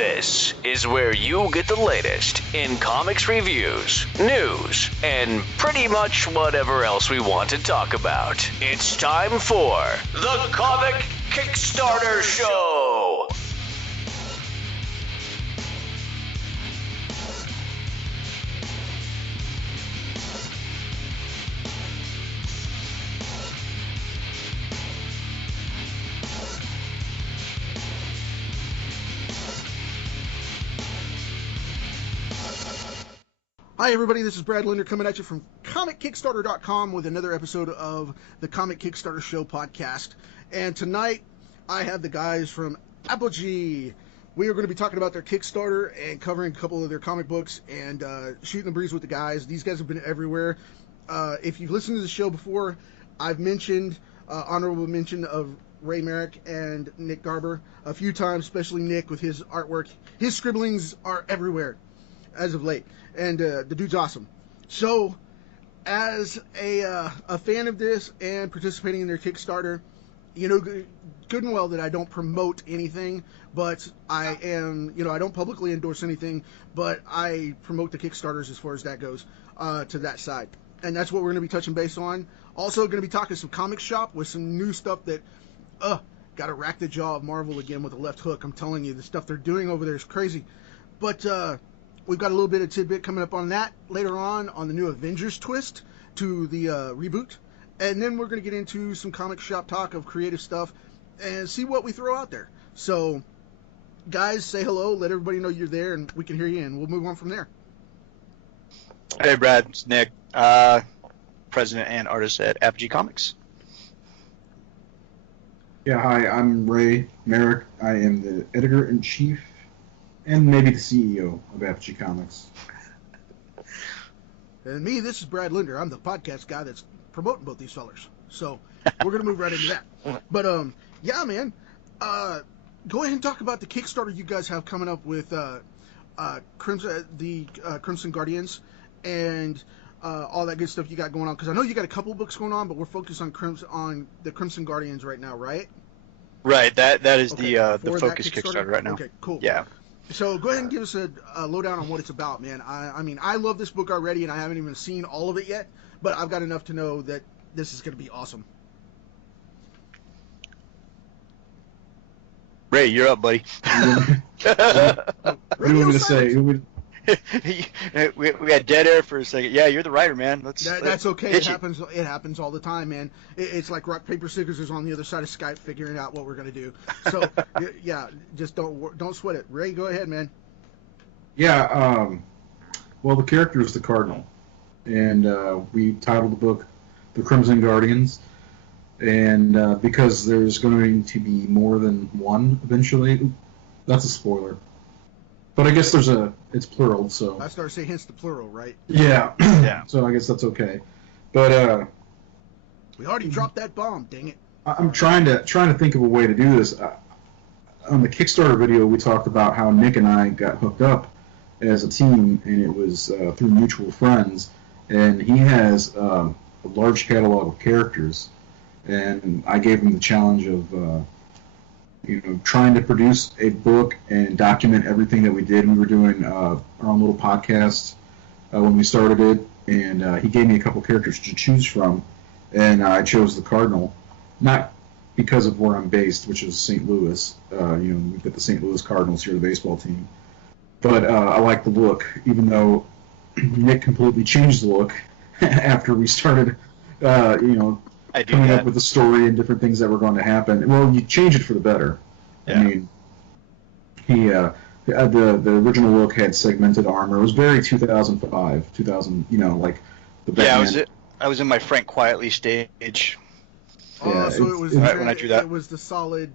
This is where you get the latest in comics reviews, news, and pretty much whatever else we want to talk about. It's time for the Comic Kickstarter Show! Hi everybody, this is Brad Linder coming at you from Comickickstarter.com with another episode of the Comic Kickstarter Show podcast. And tonight, I have the guys from Apogee. We are going to be talking about their Kickstarter and covering a couple of their comic books and shooting the breeze with the guys. These guys have been everywhere. If you've listened to the show before, I've mentioned, honorable mention of Marek and Nick Garber a few times, especially Nick with his artwork. His scribblings are everywhere as of late. And the dude's awesome. So, as a fan of this and participating in their Kickstarter, you know good and well that I don't promote anything, but I am, I don't publicly endorse anything, but I promote the Kickstarters as far as that goes, to that side. And that's what we're going to be touching base on. Also going to be talking some comic shop with some new stuff that, got to rack the jaw of Marvel again with a left hook. I'm telling you, the stuff they're doing over there is crazy. But, we've got a little bit of tidbit coming up on that later on the new Avengers twist to the reboot. And then we're going to get into some comic shop talk of creative stuff and see what we throw out there. So, guys, say hello. Let everybody know you're there and we can hear you, and we'll move on from there. Hey, Brad. It's Nick, president and artist at Apogee Comics. Yeah, hi. I'm Marek. I am the editor-in-chief and maybe the CEO of Apogee Comics. And me, this is Brad Linder. I'm the podcast guy that's promoting both these fellers. So we're going to move right into that. But, yeah, man, go ahead and talk about the Kickstarter you guys have coming up with Crimson Guardians and all that good stuff you got going on. Because I know you got a couple books going on, but we're focused on the Crimson Guardians right now, right? Right. That is okay. the focus Kickstarter right now. Okay, cool. Yeah. So go ahead and give us a lowdown on what it's about, man. I mean, I love this book already, and I haven't even seen all of it yet, but I've got enough to know that this is going to be awesome. Ray, you're up, buddy. What do you want me to say? We got dead air for a second. Yeah, you're the writer, man. That's okay. It happens all the time, man. It's like rock, paper, scissors is on the other side of Skype figuring out what we're going to do. So, yeah, just don't sweat it. Ray, go ahead, man. Yeah, well, the character is the Cardinal, and we titled the book The Crimson Guardians, and because there's going to be more than one eventually, that's a spoiler. But I guess it's plural, so... I started saying hence the plural, right? Yeah. Yeah. So I guess that's okay. But, we already dropped that bomb, dang it. I'm trying to think of a way to do this. On the Kickstarter video, we talked about how Nick and I got hooked up as a team, and it was through mutual friends. And he has a large catalog of characters, and I gave him the challenge of... trying to produce a book and document everything that we did. We were doing our own little podcast when we started it, and he gave me a couple characters to choose from, and I chose the Cardinal, not because of where I'm based, which is St. Louis. We've got the St. Louis Cardinals here, the baseball team. But I like the look, even though Nick completely changed the look after we started, coming up with the story and different things that were going to happen. Well, you change it for the better. Yeah. I mean, the original look had segmented armor. It was very 2005, like the Batman. Yeah, I was in my Frank Quietly stage. Oh, so it was right when I drew that. It was the solid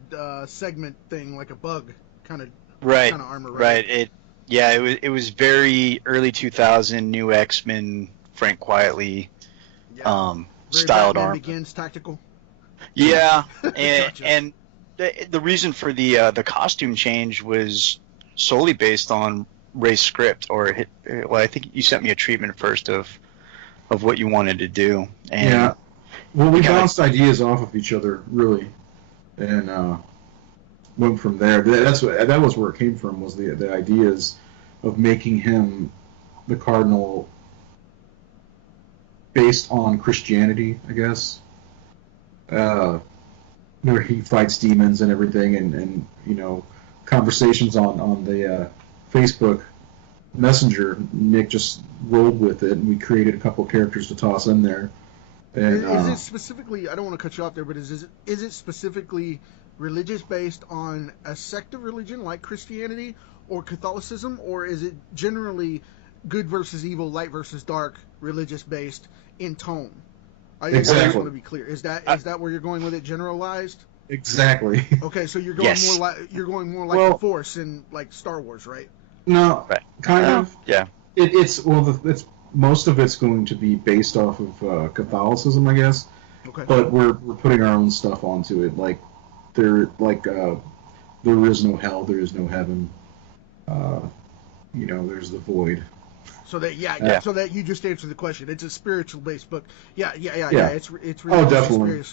segment thing, like a bug kind of armor. Right. It was very early 2000 new X-Men Frank Quietly. Yeah. Styled armor. Begins tactical. Yeah, Gotcha. and the reason for the costume change was solely based on Ray's script, I think you sent me a treatment first of what you wanted to do. And yeah. Well, we bounced ideas off of each other, really, and went from there. That was where it came from, was the ideas of making him the Cardinal based on Christianity, I guess. Where he fights demons and everything, and conversations on the Facebook Messenger, Nick just rolled with it, and we created a couple characters to toss in there. And, is it specifically, I don't want to cut you off there, but is it specifically religious based on a sect of religion like Christianity or Catholicism, or is it generally good versus evil, light versus dark, religious based in tone? Exactly. I just want to be clear. Is that where you're going with it, generalized? Exactly. Okay, so you're going Yes. more like the Force in like Star Wars, right? No, Right. kind of. Yeah. It's most of it's going to be based off of Catholicism, I guess. Okay. But we're putting our own stuff onto it. There is no hell, there is no heaven. There's the void. So that so that you just answered the question. It's a spiritual based book. Yeah. It's really definitely.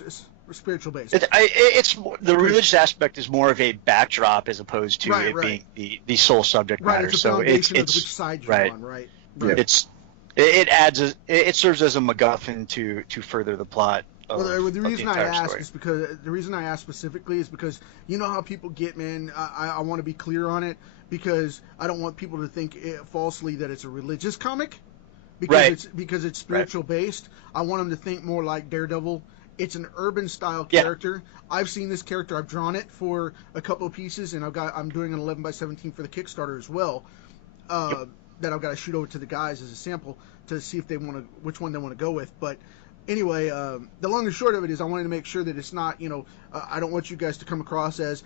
Spiritual based. It's the religious aspect is more of a backdrop as opposed to it being the sole subject matter. It's a so foundation it's of which side you're on, right? Yeah. It serves as a MacGuffin to further the plot. The reason I ask story. is because the reason I ask specifically is because you know how people get, man. I want to be clear on it because I don't want people to think falsely that it's a religious comic because it's spiritual based. I want them to think more like Daredevil. It's an urban style character. I've seen this character. I've drawn it for a couple of pieces, and I'm doing an 11x17 for the Kickstarter as well. That I've got to shoot over to the guys as a sample to see if which one they want to go with. But anyway, the long and short of it is I wanted to make sure that it's not, I don't want you guys to come across as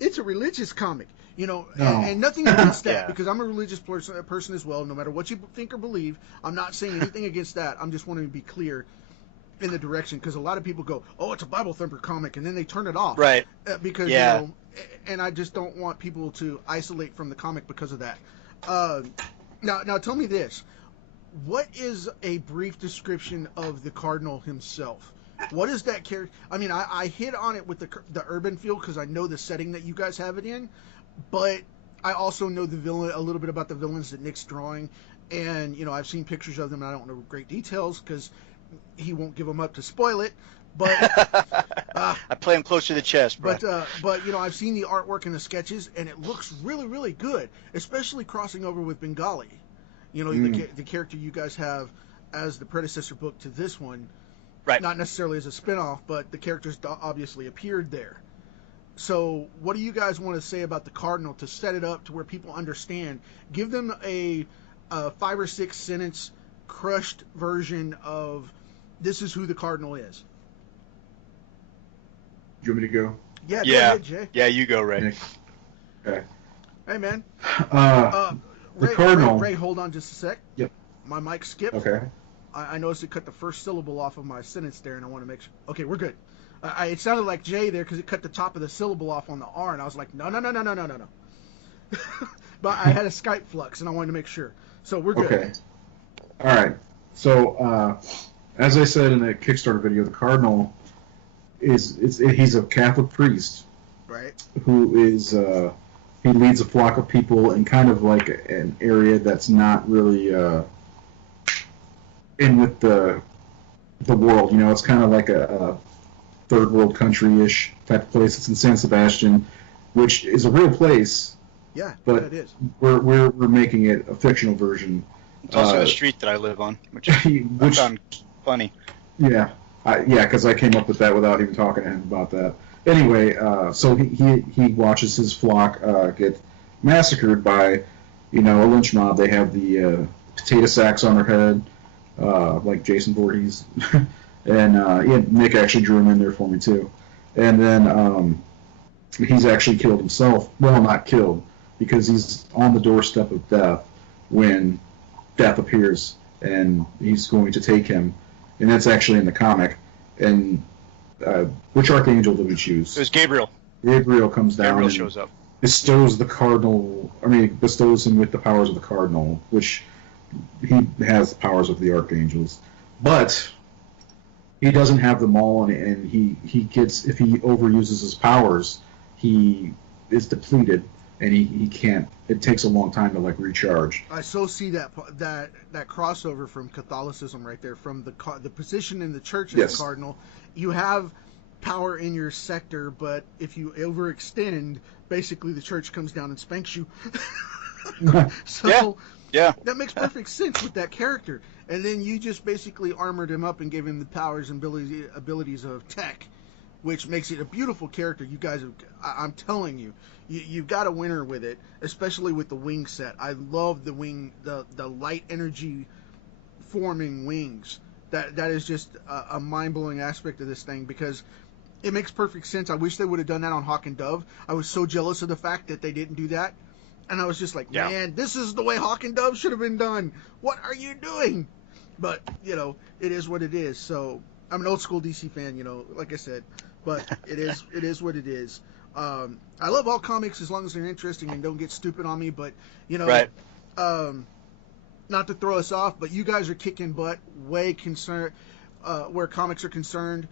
it's a religious comic, No. and nothing against that Yeah. because I'm a religious person as well. No matter what you think or believe, I'm not saying anything against that. I'm just wanting to be clear in the direction because a lot of people go, oh, it's a Bible thumper comic, and then they turn it off, Right. Because and I just don't want people to isolate from the comic because of that. Now tell me this. What is a brief description of the Cardinal himself? What is that character? I mean, I hit on it with the urban feel because I know the setting that you guys have it in, but I also know the villain, a little bit about the villains that Nick's drawing, and I've seen pictures of them, and I don't know great details because he won't give them up to spoil it. But I play him close to the chest, bro. But I've seen the artwork and the sketches, and it looks really, really good, especially crossing over with Bengali. The character you guys have as the predecessor book to this one, Right. Not necessarily as a spinoff, but the characters obviously appeared there. So, what do you guys want to say about the Cardinal to set it up to where people understand? Give them a 5 or 6 sentence crushed version of this is who the Cardinal is. Do you want me to go? Yeah, go ahead, Jay. Yeah, you go, Ray. Nick? Okay. Hey, man. The Cardinal. Ray, hold on just a sec. Yep. My mic skipped. Okay. I noticed it cut the first syllable off of my sentence there, and I want to make sure. Okay, we're good. It sounded like Jay there because it cut the top of the syllable off on the R, and I was like, no. But I had a Skype flux, and I wanted to make sure. So we're good. Okay. All right. So, as I said in the Kickstarter video, the Cardinal he's a Catholic priest, Right. who is he leads a flock of people in kind of like an area that's not really in with the world. It's kind of like a third world country-ish type of place. It's in San Sebastian, which is a real place. Yeah, but it is. We're making it a fictional version. It's also a street that I live on, which I found funny. Yeah, because I came up with that without even talking to him about that. Anyway, so he watches his flock get massacred by, a lynch mob. They have the potato sacks on their head, like Jason Voorhees, and Nick actually drew him in there for me too. And then he's actually killed himself. Well, not killed, because he's on the doorstep of death when death appears, and he's going to take him. And that's actually in the comic. And which archangel did we choose? It was Gabriel. Gabriel comes down Gabriel and shows up. bestows him with the powers of the Cardinal, which he has the powers of the archangels. But he doesn't have them all, and he gets, if he overuses his powers, he is depleted and he can't. It takes a long time to like recharge. I so see that crossover from Catholicism right there, from the position in the church as a cardinal. You have power in your sector, but if you overextend, basically the church comes down and spanks you. So yeah, that makes perfect sense with that character. And then you just basically armored him up and gave him the powers and abilities of tech, which makes it a beautiful character. You guys, I'm telling you, you've got a winner with it, especially with the wing set. I love the wing, the light energy forming wings. That is just a mind-blowing aspect of this thing, because it makes perfect sense. I wish they would have done that on Hawk and Dove. I was so jealous of the fact that they didn't do that. And I was just like, man, this is the way Hawk and Dove should have been done. What are you doing? But, it is what it is. So I'm an old school DC fan, like I said. But it is what it is. I love all comics as long as they're interesting and don't get stupid on me. But, right. Not to throw us off, but you guys are kicking butt way concerned where comics are concerned.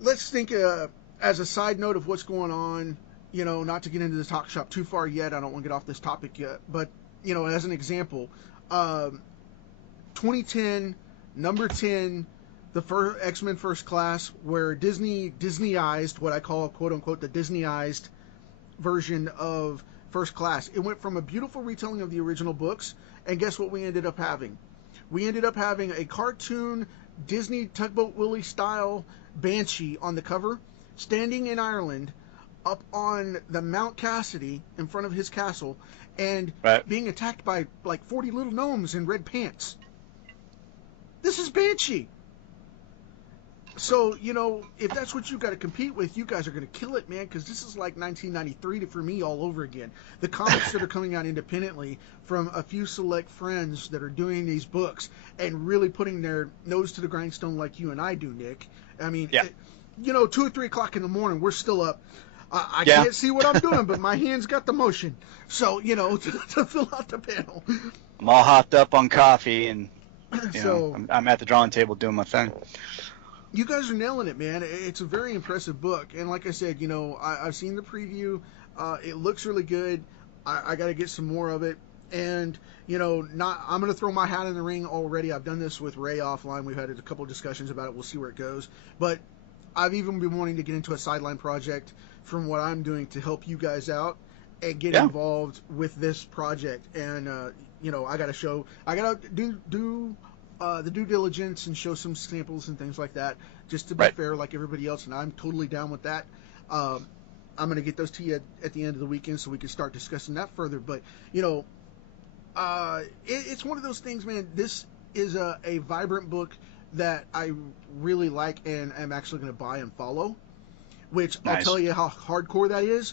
Let's think as a side note of what's going on, not to get into the talk shop too far yet. I don't want to get off this topic yet. But, as an example, 2010, number 10, the first X-Men First Class, where Disneyized, what I call, quote-unquote, the Disneyized version of First Class. It went from a beautiful retelling of the original books, and guess what we ended up having? We ended up having a cartoon Disney Tugboat Willie style Banshee on the cover, standing in Ireland up on the Mount Cassidy in front of his castle, and being attacked by like 40 little gnomes in red pants. This is Banshee. So, if that's what you got to compete with, you guys are going to kill it, man, because this is like 1993 for me all over again. The comics that are coming out independently from a few select friends that are doing these books and really putting their nose to the grindstone like you and I do, Nick. I mean, 2 or 3 o'clock in the morning, we're still up. I can't see what I'm doing, but my hands got the motion. So, to fill out the panel. I'm all hopped up on coffee, and I'm at the drawing table doing my thing. You guys are nailing it, man. It's a very impressive book. And like I said, I've seen the preview. It looks really good. I got to get some more of it. And, I'm going to throw my hat in the ring already. I've done this with Ray offline. We've had a couple of discussions about it. We'll see where it goes. But I've even been wanting to get into a sideline project from what I'm doing to help you guys out and get involved with this project. And, I got to do the due diligence and show some samples and things like that, just to be fair, like everybody else, and I'm totally down with that. I'm going to get those to you at the end of the weekend so we can start discussing that further. But, it's one of those things, man. This is a vibrant book that I really like and am actually going to buy and follow, which I'll tell you how hardcore that is.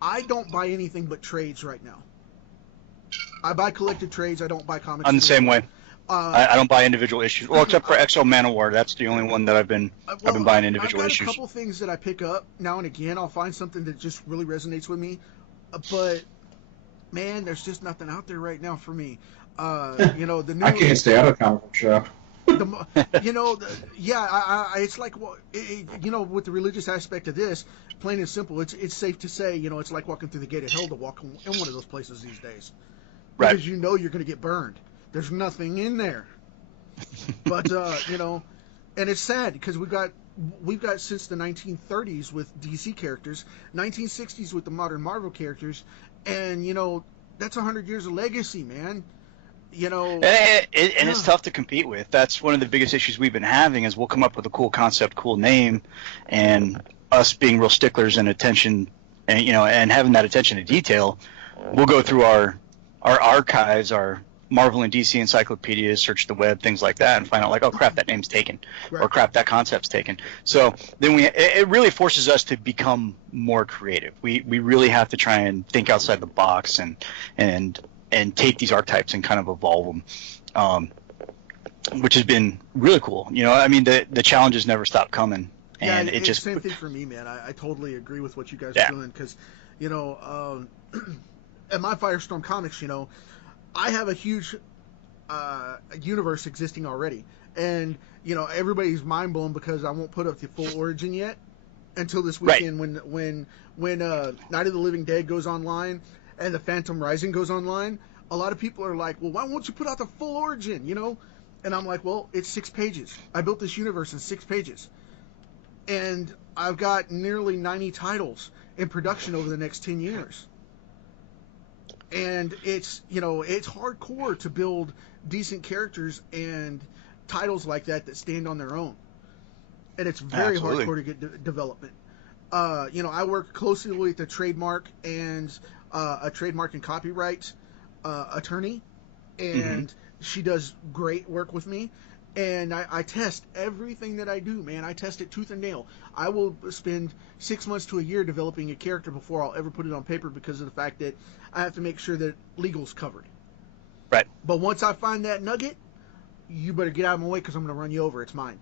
I don't buy anything but trades right now. I buy collected trades. I don't buy comics. I'm the same way. I don't buy individual issues. Well, except for XO Man of War. That's the only one that I've been buying individual issues. I've got a couple things that I pick up now and again. I'll find something that just really resonates with me. But, man, there's just nothing out there right now for me. The new, I can't stay out of the comic book shop. It's like, with the religious aspect of this, plain and simple, it's safe to say, it's like walking through the gate of hell to walk in one of those places these days. Because you're going to get burned. There's nothing in there. But, and it's sad because we've got since the 1930s with DC characters, 1960s with the modern Marvel characters, and, that's 100 years of legacy, man. And it's tough to compete with. That's one of the biggest issues we've been having is we'll come up with a cool concept, cool name, and us being real sticklers and attention, and having that attention to detail, we'll go through our archives, our Marvel and DC encyclopedias, search the web, things like that, and find out like, oh crap, that name's taken, or crap, that concept's taken. So then it really forces us to become more creative. We really have to try and think outside the box and take these archetypes and kind of evolve them, which has been really cool. The challenges never stop coming, and it just same thing for me, man. I totally agree with what you guys are doing because, at my Firestorm Comics, I have a huge universe existing already, and everybody's mind blown because I won't put up the full origin yet. until this weekend when Night of the Living Dead goes online and the Phantom Rising goes online. A lot of people are like, well, why won't you put out the full origin, you know? And I'm like, well, it's 6 pages. I built this universe in 6 pages. And I've got nearly 90 titles in production over the next 10 years. And it's, you know, it's hardcore to build decent characters and titles like that stand on their own. And it's very hardcore to get development. You know, I work closely with a trademark and copyright attorney, and she does great work with me. And I test everything that I do, man. I test it tooth and nail. I will spend 6 months to a year developing a character before I'll ever put it on paper because of the fact that I have to make sure that legal's covered. Right. But once I find that nugget, you better get out of my way because I'm going to run you over. It's mine.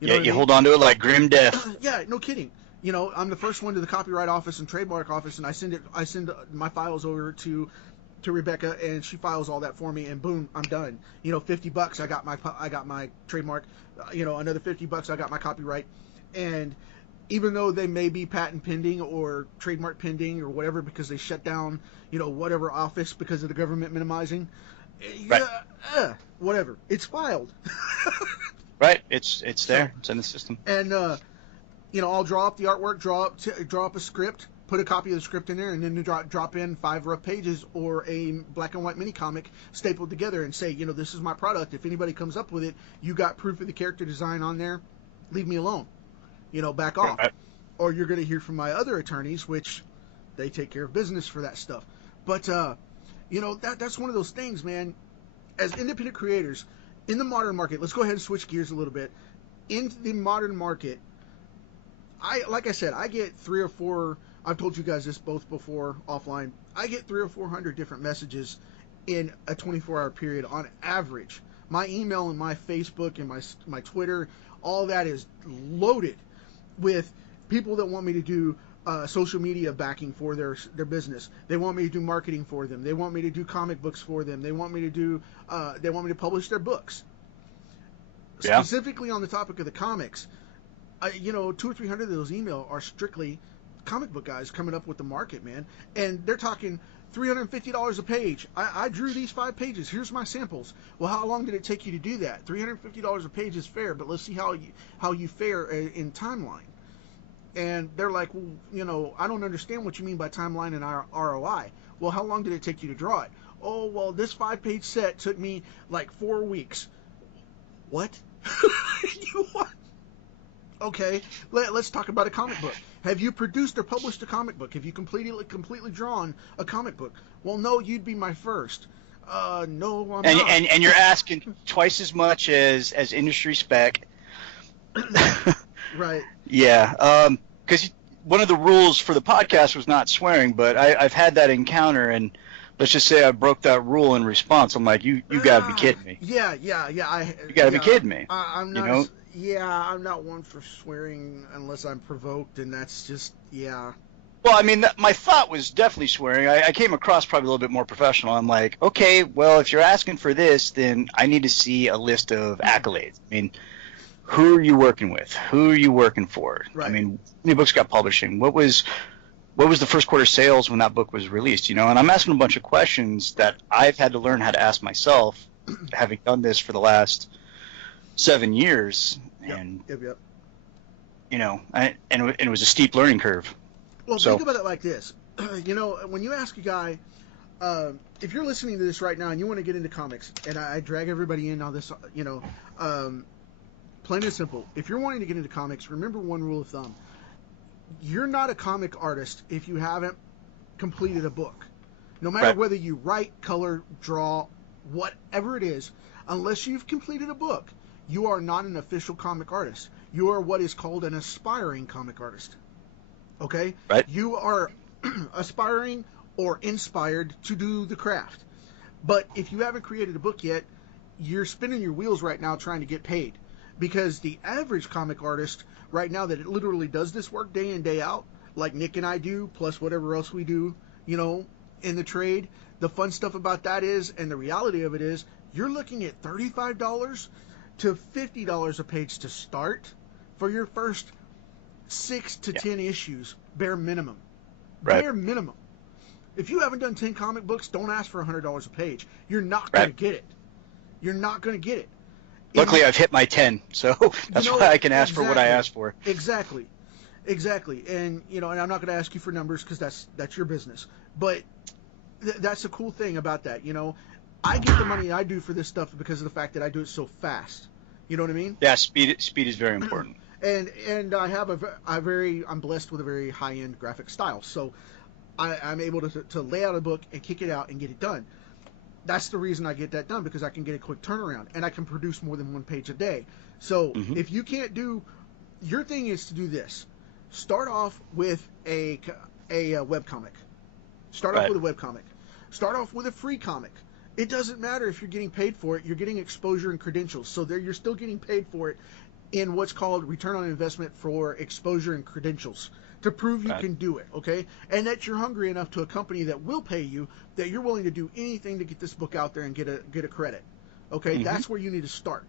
You know what I mean? Hold on to it like grim death. Yeah, no kidding. You know, I'm the first one to the copyright office and trademark office, and I send my files over to Rebecca, and she files all that for me, and boom, I'm done. You know, $50, I got my trademark. You know, another $50, I got my copyright. And even though they may be patent pending or trademark pending or whatever because they shut down, you know, whatever office because of the government minimizing, whatever, it's filed. Right, it's there, it's in the system. And you know, I'll draw up the artwork, draw up a script, put a copy of the script in there, and then drop in 5 rough pages or a black and white mini comic stapled together and say, you know, this is my product. If anybody comes up with it, you got proof of the character design on there. Leave me alone. You know, back off. Right. Or you're going to hear from my other attorneys, which they take care of business for that stuff. But, you know, that's one of those things, man. As independent creators, in the modern market, let's go ahead and switch gears a little bit. In the modern market, like I said, I get 3 or 4, I've told you guys this both before offline, I get 300 or 400 different messages in a 24-hour period on average. My email and my Facebook and my Twitter, all that is loaded with people that want me to do social media backing for their business. They want me to do marketing for them. They want me to do comic books for them. They want me to do they want me to publish their books. Yeah. Specifically on the topic of the comics, you know, 200 or 300 of those emails are strictly comic book guys coming up with the market, man. And they're talking $350 a page. I drew these 5 pages. Here's my samples. Well, how long did it take you to do that? $350 a page is fair, but let's see how you fare in timeline. And they're like, well, you know, I don't understand what you mean by timeline and ROI. Well, how long did it take you to draw it? Oh, well, this 5-page set took me like 4 weeks. What? You what? Okay, let's talk about a comic book. Have you produced or published a comic book? Have you completely drawn a comic book? Well, no, you'd be my first. No, I'm not. And you're asking twice as much as industry spec. Right. Yeah, because one of the rules for the podcast was not swearing, but I've had that encounter, and let's just say I broke that rule in response. I'm like, you got to be kidding me. Yeah. You got to be kidding me. I'm not. You know? Yeah, I'm not one for swearing unless I'm provoked, and that's just, yeah. Well, I mean, my thought was definitely swearing. I came across probably a little bit more professional. I'm like, okay, well, if you're asking for this, then I need to see a list of accolades. I mean, who are you working with? Who are you working for? Right. I mean, how many books got publishing? What was the first quarter sales when that book was released? You know, and I'm asking a bunch of questions that I've had to learn how to ask myself, having done this for the last 7 years. And yep. You know, and it was a steep learning curve. Well, think about it like this. You know, when you ask a guy, if you're listening to this right now and you want to get into comics, and I drag everybody in on this, you know, plain and simple. If you're wanting to get into comics, remember one rule of thumb. You're not a comic artist if you haven't completed a book. No matter whether you write, color, draw, whatever it is, unless you've completed a book, you are not an official comic artist. You are what is called an aspiring comic artist. Okay? Right. You are aspiring or inspired to do the craft. But if you haven't created a book yet, you're spinning your wheels right now trying to get paid. Because the average comic artist right now that literally does this work day in, day out, like Nick and I do, plus whatever else we do, you know, in the trade, the fun stuff about that is, and the reality of it is, you're looking at $35 to $50 a page to start for your first 6 to 10 issues, bare minimum. Right. Bare minimum. If you haven't done 10 comic books, don't ask for $100 a page. You're not going to get it. You're not going to get it. Luckily, I've hit my 10, so that's why I can ask for what I asked for. Exactly. And, and I'm not going to ask you for numbers because that's your business. But that's the cool thing about that, I get the money I do for this stuff because of the fact that I do it so fast. You know what I mean? Yeah, speed is very important. And I have I'm blessed with a very high-end graphic style. So I'm able to lay out a book and kick it out and get it done. That's the reason I get that done, because I can get a quick turnaround and I can produce more than one page a day. So if you can't your thing is to do this. Start off with a webcomic. Start off with a webcomic. Start off with a free comic. It doesn't matter if you're getting paid for it. You're getting exposure and credentials. So you're still getting paid for it in what's called return on investment for exposure and credentials to prove you can do it, okay? And that you're hungry enough to a company that will pay you, that you're willing to do anything to get this book out there and get a credit, okay? That's where you need to start.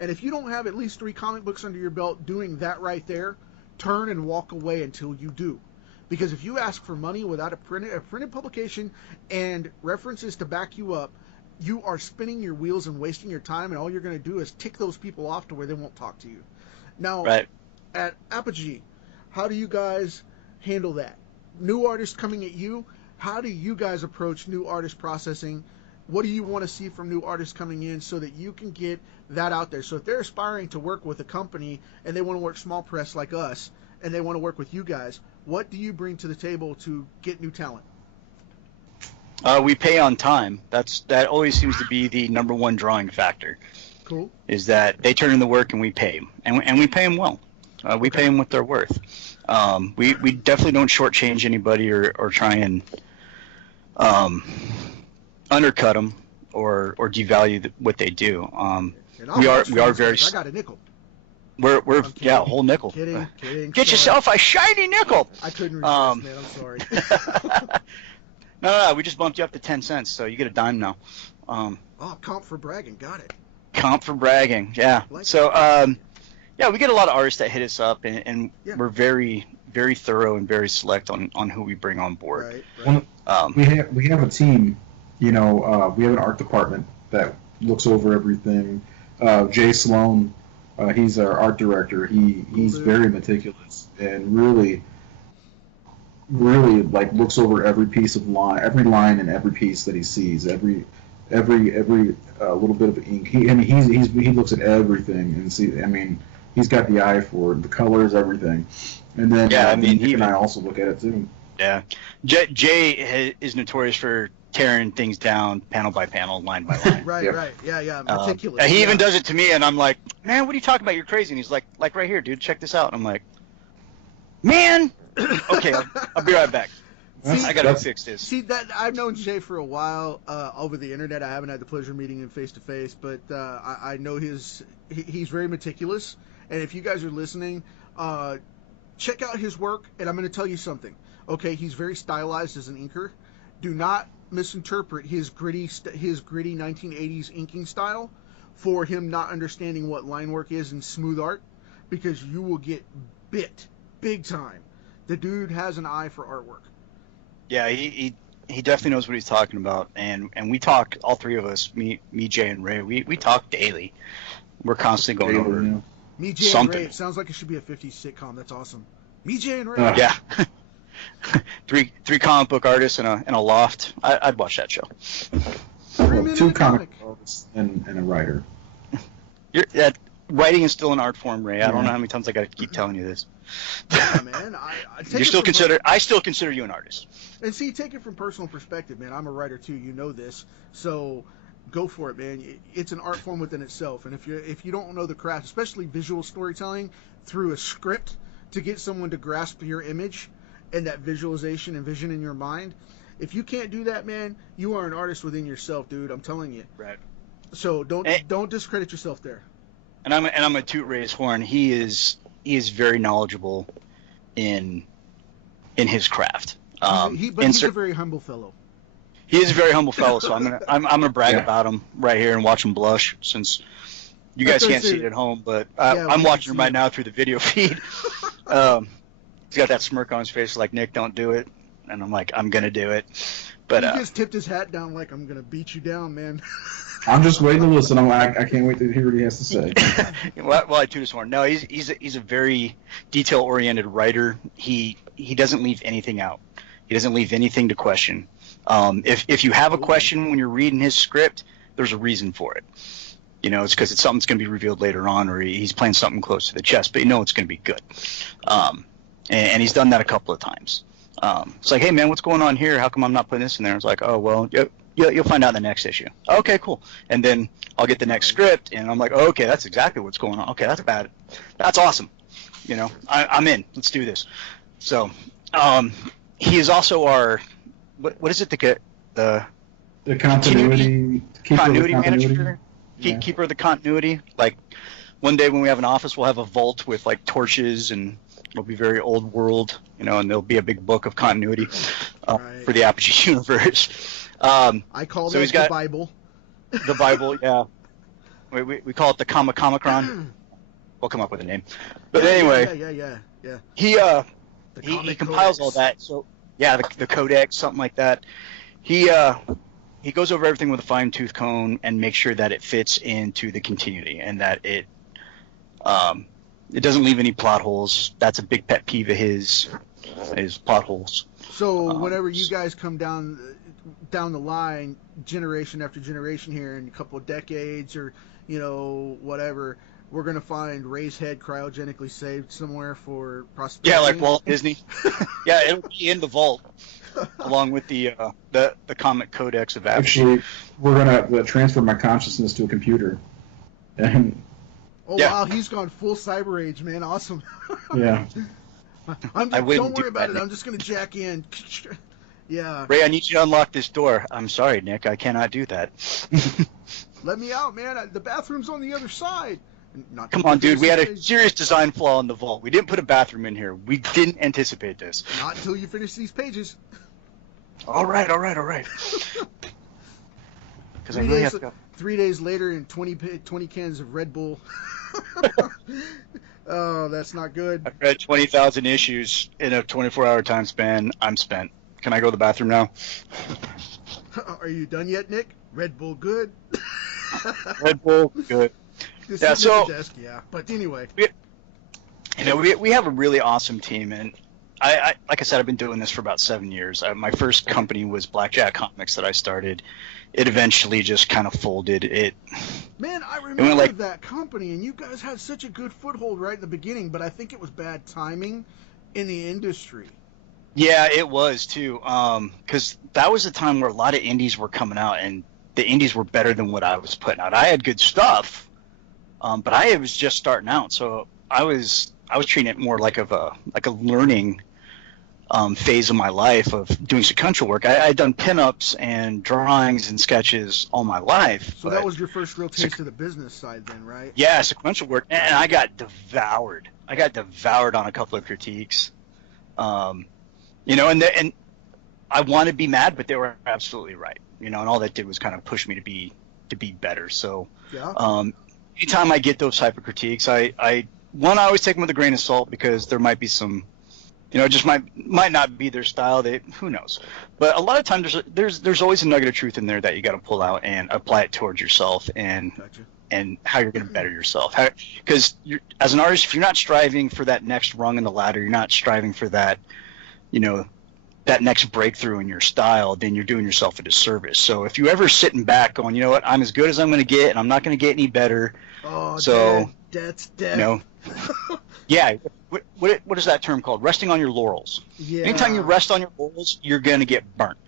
And if you don't have at least 3 comic books under your belt doing that right there, turn and walk away until you do. Because if you ask for money without a printed publication and references to back you up, you are spinning your wheels and wasting your time, and all you're going to do is tick those people off to where they won't talk to you. Now, at Apogee, how do you guys handle that? New artists coming at you, how do you guys approach new artist processing? What do you want to see from new artists coming in so that you can get that out there? So if they're aspiring to work with a company and they want to work small press like us and they want to work with you guys, what do you bring to the table to get new talent? We pay on time. That always seems to be the number one drawing factor. Cool. Is that they turn in the work and we pay them, and we pay them well. We pay them what they're worth. We definitely don't shortchange anybody or try and undercut them or devalue what they do. We are very. I got a nickel. We're a whole nickel. Kidding. Get yourself a shiny nickel. I couldn't resist, man. I'm sorry. No, we just bumped you up to 10 cents, so you get a dime now. Comp for bragging. Got it. Comp for bragging, yeah. So, we get a lot of artists that hit us up, and we're very, very thorough and very select on who we bring on board. Right. We have a team, we have an art department that looks over everything. Jay Sloan, he's our art director. He's very meticulous and really like looks over every piece of line, every line and every piece that he sees, every little bit of ink. He looks at everything and see. I mean, he's got the eye for it, the colors, everything. And then Nick and I also look at it too. Yeah, Jay is notorious for tearing things down panel by panel, line by line. Right. Yeah. Meticulous. He even does it to me, and I'm like, man, what are you talking about? You're crazy. And he's like right here, dude, check this out. And I'm like, man. Okay, I'll be right back. I gotta fix this. See, that I've known Jay for a while over the internet. I haven't had the pleasure of meeting him face to face, but I know he's very meticulous. And if you guys are listening, check out his work. And I'm going to tell you something. Okay, he's very stylized as an inker. Do not misinterpret his gritty 1980s inking style for him not understanding what line work is in smooth art, because you will get bit big time. The dude has an eye for artwork. Yeah, he definitely knows what he's talking about, and we talk, all three of us, me, Jay, and Ray. We talk daily. We're constantly going over Me, Jay, something. and Ray. It sounds like it should be a 50s sitcom. That's awesome. Me, Jay, and Ray. Yeah. three comic book artists in a loft. I'd watch that show. 2 comic artists and a writer. Writing is still an art form, Ray. I don't know how many times I got to keep telling you this. Yeah, man. I still consider you an artist. And see, take it from personal perspective, man. I'm a writer too. You know this, so go for it, man. It's an art form within itself. And if you don't know the craft, especially visual storytelling through a script, to get someone to grasp your image and that visualization and vision in your mind, if you can't do that, man, you are an artist within yourself, dude. I'm telling you. Right. So don't discredit yourself there. And I'm a toot Ray's horn. He is very knowledgeable in his craft. He's a very humble fellow. He is a very humble fellow, so I'm gonna brag about him right here and watch him blush, since you guys can't see it at home, but I'm watching him right now through the video feed. He's got that smirk on his face like, Nick, don't do it. And I'm like, I'm going to do it. But he just tipped his hat down like, I'm going to beat you down, man. I'm just waiting to listen. I can't wait to hear what he has to say. Well, I toot his horn. No, he's a very detail-oriented writer. He doesn't leave anything out. He doesn't leave anything to question. If you have a question when you're reading his script, there's a reason for it. It's because it's something that's going to be revealed later on, or he's playing something close to the chest, but it's going to be good. And he's done that a couple of times. It's like, hey, man, what's going on here? How come I'm not putting this in there? It's like, oh, well, you'll find out in the next issue. Okay, cool. And then I'll get the next script, and I'm like, oh, okay, that's exactly what's going on. Okay, that's bad. That's awesome. I'm in. Let's do this. So he is also our what is it? The continuity manager, yeah. Keeper of the continuity. Like one day when we have an office, we'll have a vault with like torches, and it'll be very old world, and there'll be a big book of continuity for the Apogee universe. I call that the Bible. The Bible, yeah. We call it the Comicron. We'll come up with a name. But anyway, yeah. He compiles all that. So yeah, the codex, something like that. He goes over everything with a fine-tooth comb and makes sure that it fits into the continuity and that it doesn't leave any plot holes. That's a big pet peeve of his plot holes. So whenever you guys come down the line, generation after generation here in a couple of decades or whatever, we're going to find Ray's head cryogenically saved somewhere for prosperity. Yeah, like Walt Disney. Yeah, it'll be in the vault along with the comic codex of Apogee. Actually, we're going to transfer my consciousness to a computer. And wow, he's gone full cyber age, man. Awesome. Yeah. Don't worry about it. I'm just going to jack in. Yeah. Ray, I need you to unlock this door. I'm sorry, Nick. I cannot do that. Let me out, man. The bathroom's on the other side. Come on, dude. We had a serious design flaw in the vault. We didn't put a bathroom in here. We didn't anticipate this. Not until you finish these pages. All right. Because I really have to go. 3 days later and 20 cans of Red Bull. Oh, that's not good. I've read 20,000 issues in a 24-hour time span. I'm spent. Can I go to the bathroom now? Are you done yet, Nick? Red Bull good? Red Bull good. Yeah, so desk, yeah. But anyway, we have a really awesome team, and I like I said, I've been doing this for about 7 years. My first company was Blackjack Comics that I started. It eventually just kind of folded. Man, I remember that company, and you guys had such a good foothold right in the beginning, but I think it was bad timing in the industry. Yeah, it was too, because that was a time where a lot of indies were coming out, and the indies were better than what I was putting out. I had good stuff. But I was just starting out, so I was treating it more like a learning phase of my life of doing sequential work. I had done pinups and drawings and sketches all my life. So that was your first real taste of the business side, then, right? Yeah, sequential work, and I got devoured. I got devoured on a couple of critiques, and I want to be mad, but they were absolutely right. And all that did was kind of push me to be better. So. Yeah. Anytime I get those type of critiques, I always take them with a grain of salt because there might be some, it just might not be their style. Who knows? But a lot of times there's always a nugget of truth in there that you got to pull out and apply it towards yourself and how you're going to better yourself. Because as an artist, if you're not striving for that next rung in the ladder, you're not striving for that, that next breakthrough in your style, then you're doing yourself a disservice. So if you ever sitting back going, you know what, I'm as good as I'm going to get, and I'm not going to get any better. Oh, so that's dead. Yeah. What is that term called? Resting on your laurels. Yeah. Anytime you rest on your laurels, you're going to get burnt.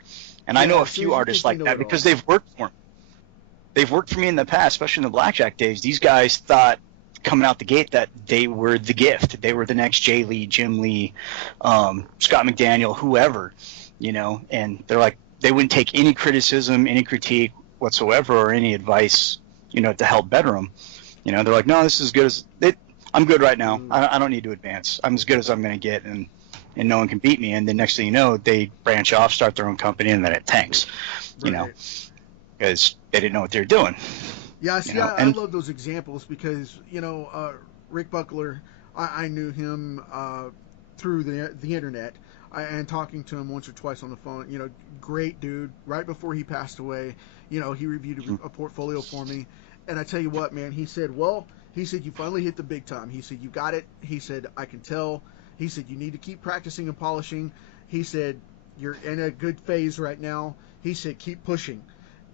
And I know a few artists like that because they've worked for me. They've worked for me in the past, especially in the Blackjack days. These guys thought coming out the gate that they were the gift. They were the next Jay Lee, Jim Lee, Scott McDaniel, whoever, and they're like, they wouldn't take any criticism, any critique whatsoever, or any advice, to help better them. They're like, no, this is as good as it. I'm good right now. I don't need to advance. I'm as good as I'm going to get, and no one can beat me. And then next thing you know, they branch off, start their own company, and then it tanks, because they didn't know what they were doing. Yeah, see, I love those examples because, Rick Buckler, I knew him through the internet and talking to him once or twice on the phone. You know, great dude. Right before he passed away, you know, he reviewed a portfolio for me. And I tell you what, man, he said, you finally hit the big time. He said, you got it. He said, I can tell. He said, you need to keep practicing and polishing. He said, you're in a good phase right now. He said, keep pushing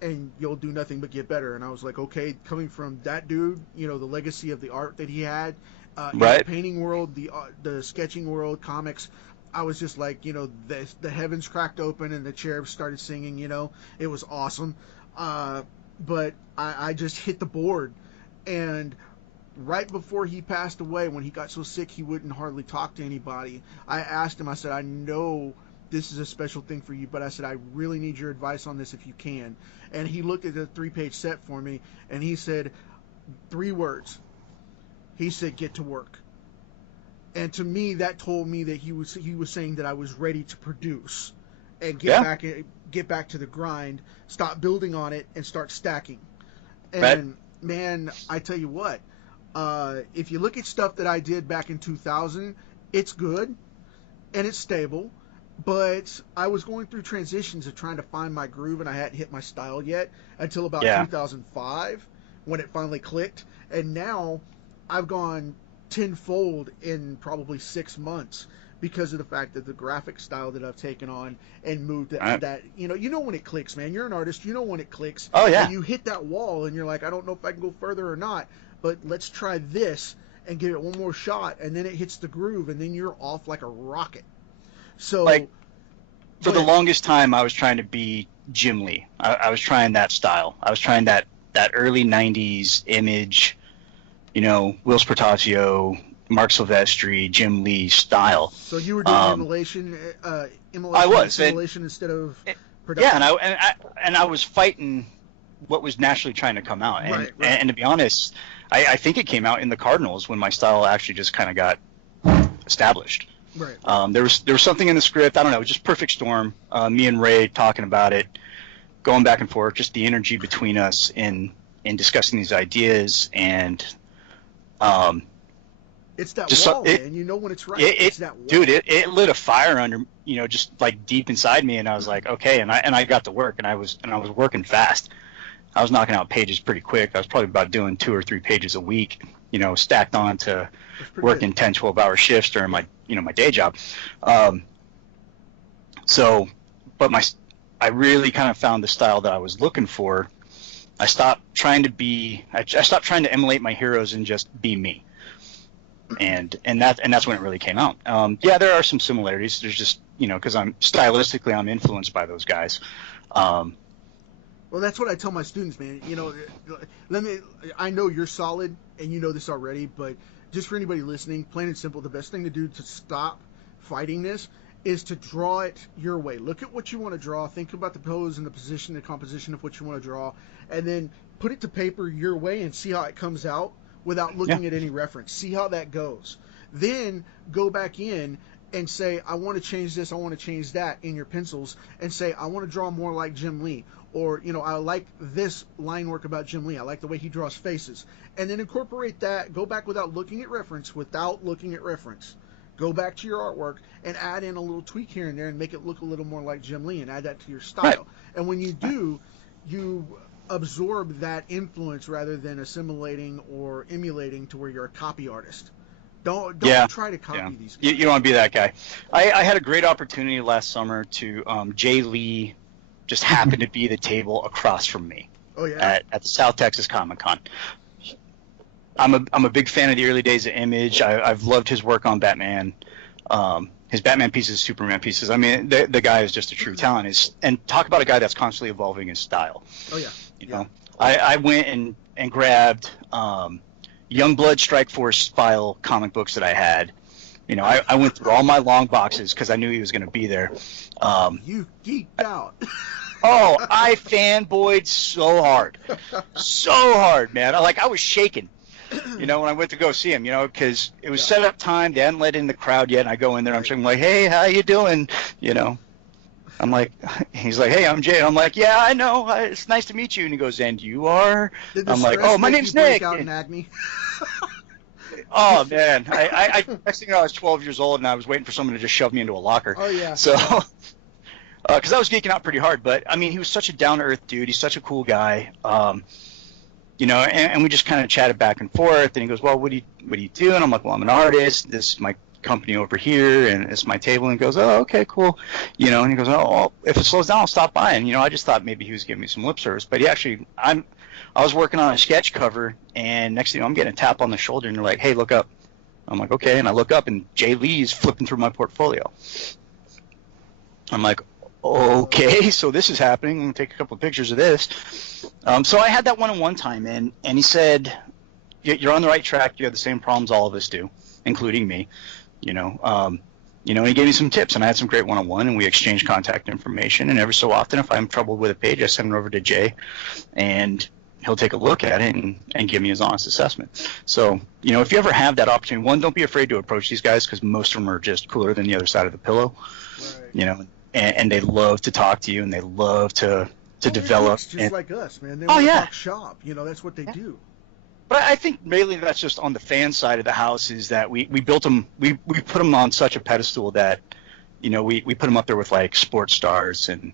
and you'll do nothing but get better. And I was like, okay, coming from that dude, you know, the legacy of the art that he had, in the painting world, the sketching world, comics, I was just like, you know, the heavens cracked open and the cherubs started singing, you know. It was awesome. But I just hit the board. And right before he passed away, when he got so sick he wouldn't hardly talk to anybody, I asked him, I said, I know this is a special thing for you, but I said, I really need your advice on this if you can. And he looked at the 3-page set for me, and he said 3 words. He said, get to work. And to me, that told me that he was saying that I was ready to produce and get back to the grind, stop building on it, and start stacking. And man, I tell you what, if you look at stuff that I did back in 2000, it's good and it's stable. But I was going through transitions of trying to find my groove, and I hadn't hit my style yet until about 2005 when it finally clicked. And now I've gone tenfold in probably 6 months because of the fact that the graphic style that I've taken on and moved that you know when it clicks, man. You're an artist, you know when it clicks. Oh yeah. And you hit that wall and you're like, I don't know if I can go further or not, but let's try this and give it one more shot, and then it hits the groove and then you're off like a rocket. So like for the longest time I was trying to be Jim Lee. I was trying that style. I was trying that early 90s Image, you know, Will Spartaccio, Mark Silvestri, Jim Lee style. So you were doing emulation instead of production. Yeah, and I was fighting what was naturally trying to come out. And, and to be honest, I think it came out in the Cardinals when my style actually just kind of got established. Right. There was something in the script. I don't know. It was just perfect storm. Me and Ray talking about it, going back and forth, just the energy between us in discussing these ideas, and it's that wall, man. You know when it's right. It's that wall. Dude, it lit a fire under, you know, just like deep inside me, and I was like, okay, and I got to work, and I was working fast. I was knocking out pages pretty quick. I was probably about doing 2 or 3 pages a week, you know, stacked on to working 10, 12-hour shifts during my day job. I really kind of found the style that I was looking for. I stopped trying to emulate my heroes and just be me. And that's when it really came out. Yeah, there are some similarities. There's just, you know, because I'm influenced by those guys. Well, that's what I tell my students, man. You know, I know you're solid and you know this already, but just for anybody listening, plain and simple, the best thing to do to stop fighting this is to draw it your way. Look at what you want to draw. Think about the pose and the position, the composition of what you want to draw, and then put it to paper your way and see how it comes out without looking at any reference. See how that goes. Then go back in and say, I want to change this, I want to change that in your pencils, and say, I want to draw more like Jim Lee. Or, you know, I like this line work about Jim Lee. I like the way he draws faces. And then incorporate that, go back without looking at reference. Go back to your artwork and add in a little tweak here and there and make it look a little more like Jim Lee and add that to your style. Right. And when you do, you absorb that influence rather than assimilating or emulating to where you're a copy artist. Don't try to copy these guys. You don't want to be that guy. I had a great opportunity last summer to Jay Lee just happened to be the table across from me. Oh yeah. At the South Texas Comic-Con. I'm a big fan of the early days of Image. I've loved his work on Batman. His Batman pieces, Superman pieces. I mean, the guy is just a true talent. And talk about a guy that's constantly evolving his style. Oh yeah. You know, I went and grabbed Youngblood Strike Force file comic books that I had. You know, I went through all my long boxes because I knew he was going to be there. You geeked out. Oh, I fanboyed so hard, man. I was shaking, you know, when I went to go see him, you know, because it was set up time. They hadn't let in the crowd yet, and I go in there. I'm saying, like, hey, how you doing? You know, I'm like, he's like, hey, I'm Jay. And I'm like, yeah, I know. It's nice to meet you. And he goes, and you are? I'm like, oh, my name's Nick. Out in Acme? Oh man, I next thing you know, I was 12 years old and I was waiting for someone to just shove me into a locker. Oh yeah. So, because I was geeking out pretty hard, but I mean, he was such a down to earth dude. He's such a cool guy. You know, and we just kind of chatted back and forth. And he goes, "Well, what do you do?" And I'm like, "Well, I'm an artist. This is my company over here, and it's my table." And he goes, "Oh, okay, cool." You know, and he goes, "Oh, well, if it slows down, I'll stop by." And you know, I just thought maybe he was giving me some lip service, but he actually, I was working on a sketch cover, and next thing you know, I'm getting a tap on the shoulder, and they're like, "Hey, look up." I'm like, "Okay," and I look up, and Jay Lee's flipping through my portfolio. I'm like, okay, so this is happening. I'm going to take a couple of pictures of this. So I had that one-on-one time, and he said, "You're on the right track. You have the same problems all of us do, including me." You know, and he gave me some tips, and I had some great one-on-one, and we exchanged contact information. And every so often, if I'm troubled with a page, I send it over to Jay, and he'll take a look at it and give me his honest assessment. So, you know, if you ever have that opportunity, one, don't be afraid to approach these guys, because most of them are just cooler than the other side of the pillow. Right. You know, and they love to talk to you, and they love to develop. Just like us, man. They Oh, want to yeah. talk shop. You know, that's what they do. But I think mainly that's just on the fan side of the house, is that we built them, we put them on such a pedestal that, you know, we put them up there with like sports stars and,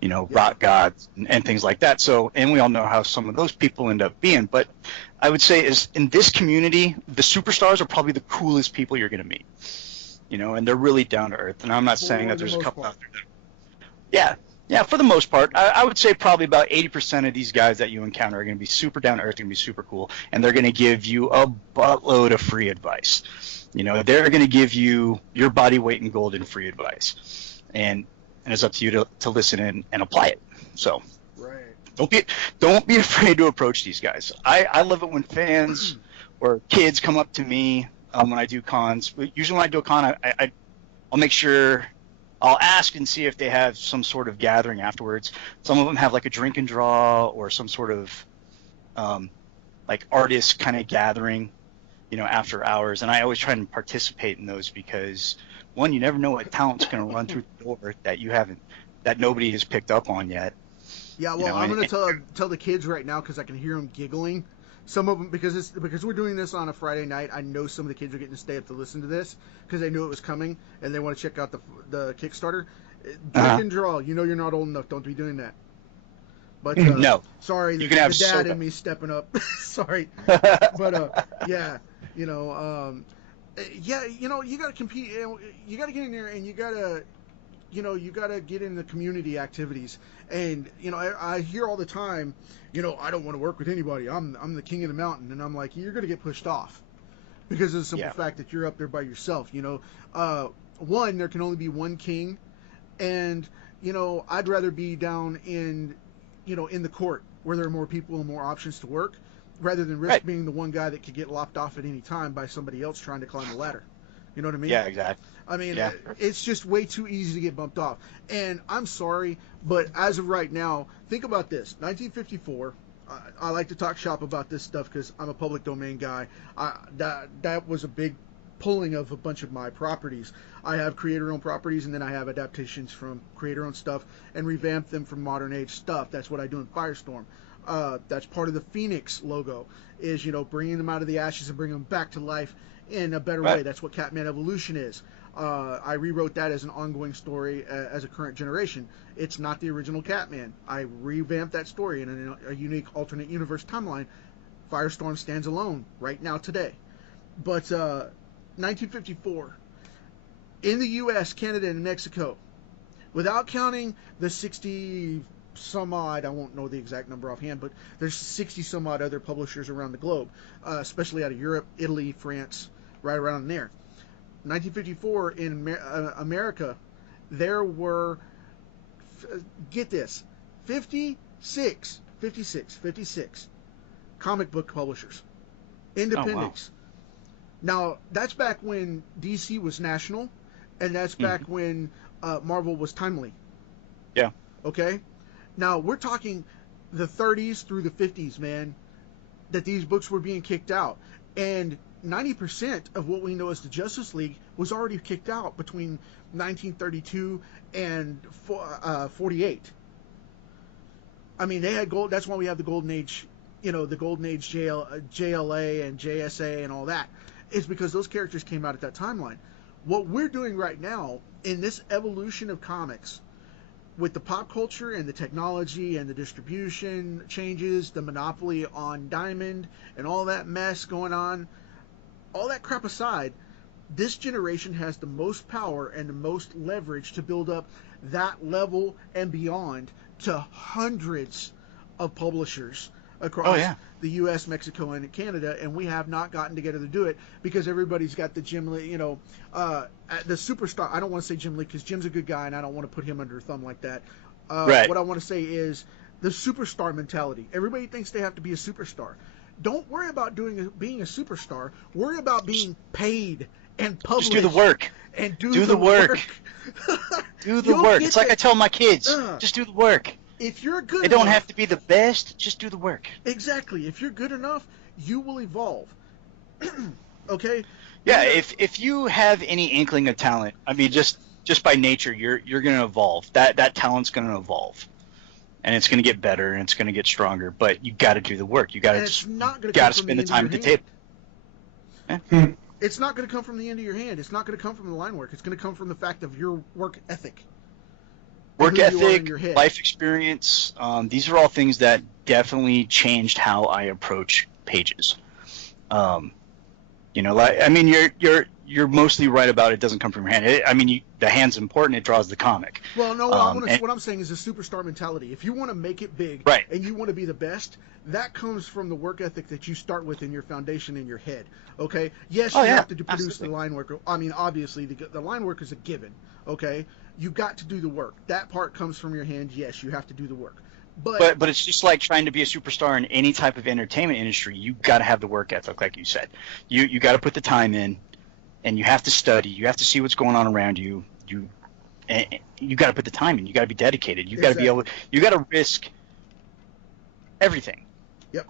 you know, rock gods and things like that. So, and we all know how some of those people end up being. But I would say is in this community, the superstars are probably the coolest people you're going to meet. You know, and they're really down to earth. And I'm not saying that there's a couple out there that, yeah, for the most part, I would say probably about 80% of these guys that you encounter are going to be super down to earth, going to be super cool, and they're going to give you a buttload of free advice. You know, they're going to give you your body weight in gold in free advice, and it's up to you to listen in and apply it. So, right. Don't be afraid to approach these guys. I love it when fans or kids come up to me when I do cons. Usually when I do a con, I'll make sure. I'll ask and see if they have some sort of gathering afterwards. Some of them have like a drink and draw or some sort of like artist kind of gathering, you know, after hours. And I always try and participate in those because, one, you never know what talent's going to run through the door that nobody has picked up on yet. Yeah, well, you know, I'm going to tell the kids right now because I can hear them giggling. Some of them, because we're doing this on a Friday night, I know some of the kids are getting to stay up to listen to this because they knew it was coming and they want to check out the Kickstarter. Drink and draw. You know you're not old enough. Don't be doing that. But no, sorry, the dad in me stepping up. Sorry, but yeah, you know, you got to compete. You got to get in there and you got to get in the community activities. And you know, I hear all the time, you know, I don't want to work with anybody. I'm the king of the mountain, and I'm like, you're going to get pushed off because of the simple fact that you're up there by yourself. You know, one, there can only be one king, and you know, I'd rather be down in, you know, in the court where there are more people and more options to work, rather than risk being the one guy that could get lopped off at any time by somebody else trying to climb the ladder. You know what I mean? Yeah, exactly. I mean, it's just way too easy to get bumped off. And I'm sorry, but as of right now, think about this. 1954, I like to talk shop about this stuff because I'm a public domain guy. That was a big pulling of a bunch of my properties. I have creator-owned properties, and then I have adaptations from creator-owned stuff and revamp them from modern-age stuff. That's what I do in Firestorm. That's part of the Phoenix logo, is, you know, bringing them out of the ashes and bringing them back to life in a better way. That's what Catman Evolution is. I rewrote that as an ongoing story as a current generation. It's not the original Catman. I revamped that story in a unique alternate universe timeline. Firestorm stands alone right now today. But 1954, in the U.S., Canada, and Mexico, without counting the 60 some odd, I won't know the exact number offhand, but there's 60 some odd other publishers around the globe, especially out of Europe, Italy, France, right around there. 1954 in America, there were, get this, 56 comic book publishers, independents. Oh, wow. Now, that's back when DC was national, and that's back when Marvel was timely. Yeah. Okay? Now, we're talking the 30s through the 50s, man, that these books were being kicked out. And 90% of what we know as the Justice League was already kicked out between 1932 and 48. I mean, they had gold. That's why we have the Golden Age, you know, the Golden Age JLA and JSA and all that. is because those characters came out at that timeline. What we're doing right now in this evolution of comics, with the pop culture and the technology and the distribution changes, the monopoly on Diamond and all that mess going on, all that crap aside, this generation has the most power and the most leverage to build up that level and beyond to hundreds of publishers across the U.S., Mexico, and Canada, and we have not gotten together to do it because everybody's got the Jim Lee, the superstar. I don't want to say Jim Lee because Jim's a good guy, and I don't want to put him under a thumb like that. Right. What I want to say is the superstar mentality. Everybody thinks they have to be a superstar. Don't worry about being a superstar. Worry about being paid and published. Just do the work. And do the work. Do the work. It's like I tell my kids, just do the work. If you're good It don't have to be the best, just do the work. Exactly. If you're good enough, you will evolve. Okay? Yeah, if you have any inkling of talent, I mean just by nature you're going to evolve. That talent's going to evolve. And it's going to get better and it's going to get stronger, but you got to do the work. You got to spend the time at the table. Yeah. It's not going to come from the end of your hand. It's not going to come from the line work. It's going to come from the fact of your work ethic. Work ethic, life experience, these are all things that definitely changed how I approach pages. You're mostly right about it doesn't come from your hand. The hand's important. It draws the comic. Well, no, what I'm saying is a superstar mentality. If you want to make it big and you want to be the best, that comes from the work ethic that you start with in your foundation in your head. Okay? Yes, you have to produce the line work. Obviously, the line work is a given. Okay? You got to do the work. That part comes from your hand. Yes, you have to do the work. But it's just like trying to be a superstar in any type of entertainment industry. You got to have the work ethic, like you said. You got to put the time in, and you have to study. You have to see what's going on around you. You got to put the time in. You got to be dedicated. You got to be able. You got to risk everything. Yep.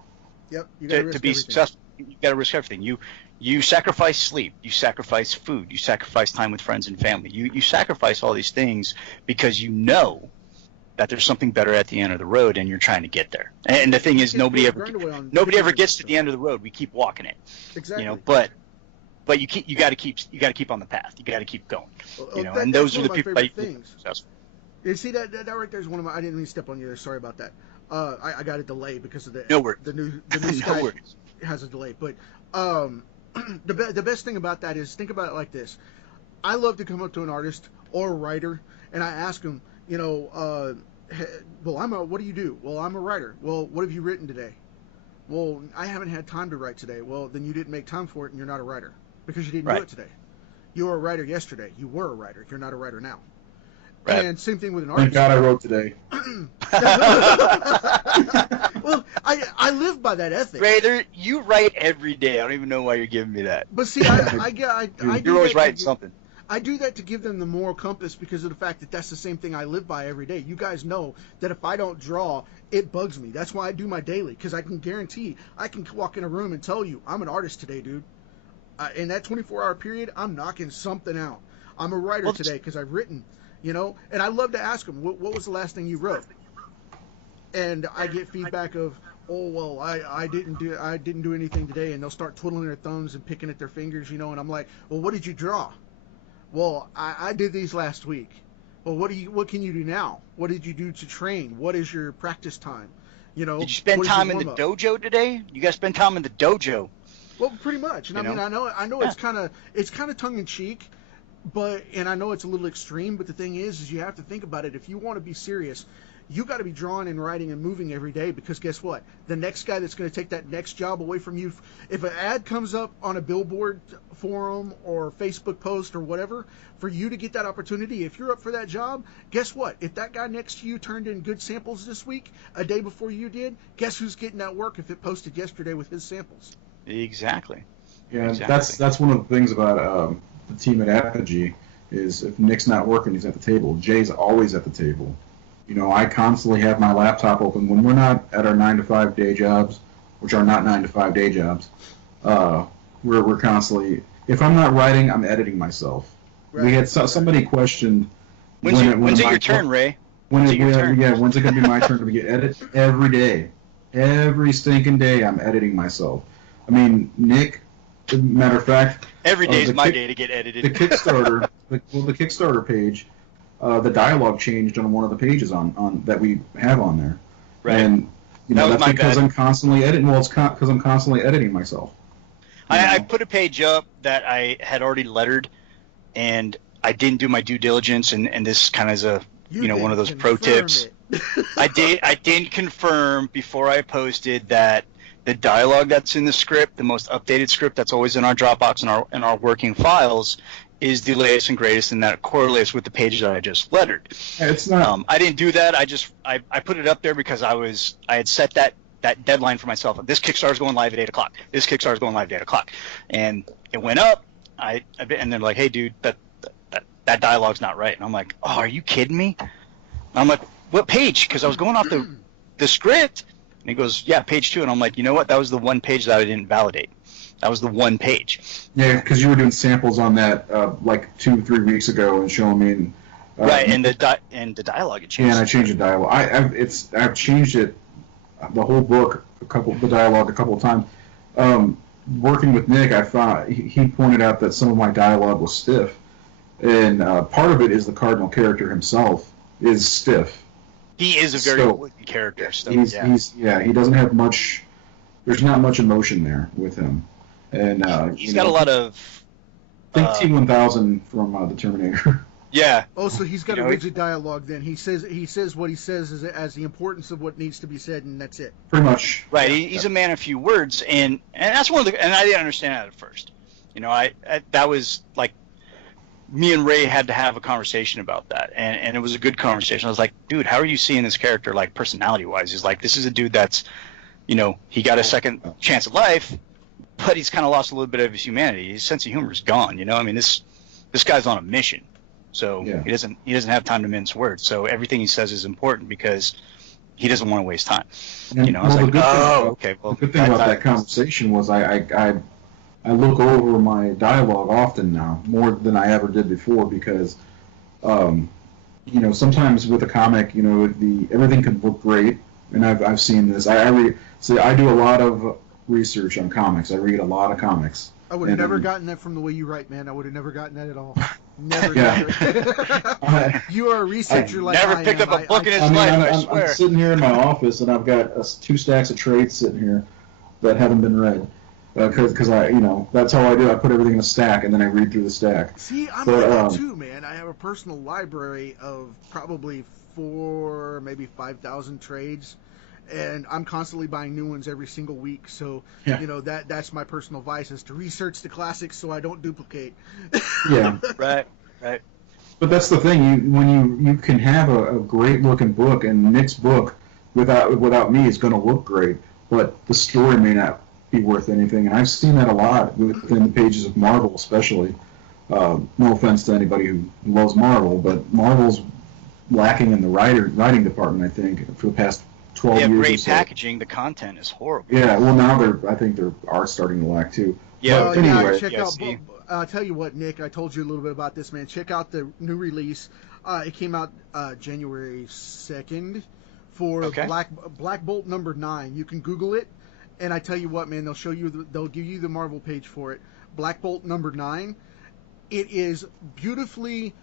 You got to risk be everything. Successful. You got to risk everything. You sacrifice sleep. You sacrifice food. You sacrifice time with friends and family. You sacrifice all these things because you know that there's something better at the end of the road, and you're trying to get there. And the thing is, nobody ever gets to the end of the road. We keep walking it. Exactly. But you got to keep on the path. You got to keep going. And those are the people that things. You see that right there is one of my. I didn't mean to step on you there. Sorry about that. I got a delay because of the new Skype has a delay. But the best thing about that is think about it like this. I love to come up to an artist or a writer and I ask them, what do you do? Well, I'm a writer. Well, what have you written today? Well, I haven't had time to write today. Well, then you didn't make time for it and you're not a writer because you didn't do it today. You were a writer yesterday. You were a writer. You're not a writer now. Right. And same thing with an artist. Thank God I wrote today. Well, I live by that ethic. Raider, you write every day. I don't even know why you're giving me that. But see, you're always writing something. I do that to give them the moral compass because of the fact that that's the same thing I live by every day. You guys know that if I don't draw, it bugs me. That's why I do my daily, because I can guarantee I can walk in a room and tell you, I'm an artist today, dude. In that 24-hour period, I'm knocking something out. I'm a writer today because I've written, and I love to ask them, what was the last thing you wrote? And I get feedback of, oh, well, I didn't do anything today, and they'll start twiddling their thumbs and picking at their fingers, and I'm like, well, what did you draw? Well, I did these last week. Well, what can you do now? What did you do to train? What is your practice time? Did you spend time in the dojo today? You got to spend time in the dojo. Well, pretty much. And I know it's kind of tongue in cheek, and I know it's a little extreme, but the thing is you have to think about it. If you want to be serious, you got to be drawing and writing and moving every day, because guess what? The next guy that's going to take that next job away from you, if an ad comes up on a billboard forum or Facebook post or whatever, for you to get that opportunity, if you're up for that job, guess what? If that guy next to you turned in good samples this week, a day before you did, guess who's getting that work if it posted yesterday with his samples? Exactly. Yeah, exactly. That's one of the things about the team at Apogee is if Nick's not working, he's at the table. Jay's always at the table. I constantly have my laptop open when we're not at our 9-to-5 day jobs, which are not 9-to-5 day jobs. We're constantly. If I'm not writing, I'm editing myself. Right. We had somebody questioned. When's it your turn, Ray? When's it going to be my turn to edit? Every day, every stinking day, I'm editing myself. I mean, Nick Matter of fact, every day is my day to get edited. The Kickstarter, the Kickstarter page, the dialogue changed on one of the pages on that we have on there, right? And that's because I'm constantly editing. Well, it's because I'm constantly editing myself. I put a page up that I had already lettered, and I didn't do my due diligence, and this kind of is a one of those pro tips. I didn't confirm before I posted that the dialogue that's in the script, the most updated script that's always in our Dropbox and our working files, is the latest and greatest, and that correlates with the pages that I just lettered. It's not. I didn't do that. I put it up there because I had set that deadline for myself. This Kickstarter's going live at 8 o'clock. This Kickstarter's going live at 8 o'clock, and it went up. And they're like, hey, dude, that dialogue's not right. And I'm like, oh, are you kidding me? And I'm like, what page? Because I was going off the script. And he goes, yeah, page 2. And I'm like, you know what? That was the one page that I didn't validate. That was the one page. Yeah, because you were doing samples on that like 2-3 weeks ago and showing me. Right, and the dialogue had changed. Yeah, and I changed the dialogue. I've changed it, the whole book, the dialogue a couple of times. Working with Nick, I found he pointed out that some of my dialogue was stiff, and part of it is the cardinal character himself is stiff. He is a very wooden character. So, he doesn't have much. There's not much emotion there with him, and he's got a lot of. Think T-1000 from the Terminator. Yeah. Oh, so he's got a rigid dialogue then. He says what he says as the importance of what needs to be said, and that's it. Pretty much. Right. He's a man of few words, and that's one of the. And I didn't understand that at first. I that was like. Me and Ray had to have a conversation about that, and it was a good conversation. I was like, dude, how are you seeing this character, like, personality-wise? He's like, this is a dude that's, he got a second chance at life, but he's kind of lost a little bit of his humanity. His sense of humor is gone, I mean, this guy's on a mission, so he doesn't have time to mince words. So everything he says is important because he doesn't want to waste time. I was like, okay. Well, the good thing about that conversation was I look over my dialogue often now, more than I ever did before, because, sometimes with a comic, everything can look great, and I've seen this. I do a lot of research on comics. I read a lot of comics. I would have never gotten that from the way you write, man. I would have never gotten that at all. Never gotten it. You are a researcher like I am. Never picked up a book in his life, I swear. I'm sitting here in my office, and I've got 2 stacks of trades sitting here that haven't been read. Because that's how I do. I put everything in a stack and then I read through the stack. See, I'm like that too, man. I have a personal library of probably 4, maybe 5,000 trades, and I'm constantly buying new ones every single week. So that's my personal vice, is to research the classics so I don't duplicate. Yeah, right. But that's the thing. When you can have a great looking book, and Nick's book without me is going to look great, but the story may not be worth anything, and I've seen that a lot within the pages of Marvel, especially. No offense to anybody who loves Marvel, but Marvel's lacking in the writing department, I think, for the past 12 years. They have great or so. packaging. The content is horrible. Yeah, well, now I think their art's starting to lack too. Yeah. But anyway, check out. I'll tell you what, Nick. I told you a little bit about this, man. Check out the new release. It came out January 2nd for Black Bolt number 9. You can Google it. And I tell you what, man, they'll give you the Marvel page for it. Black Bolt number 9. It is beautifully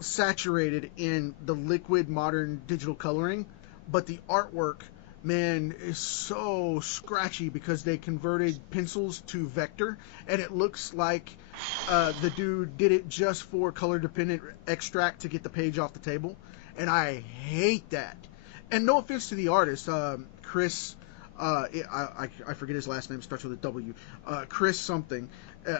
saturated in the liquid modern digital coloring, but the artwork, man, is so scratchy because they converted pencils to vector, and it looks like the dude did it just for color dependent extract to get the page off the table, and I hate that. And no offense to the artist, Chris. I forget his last name, starts with a W. Chris something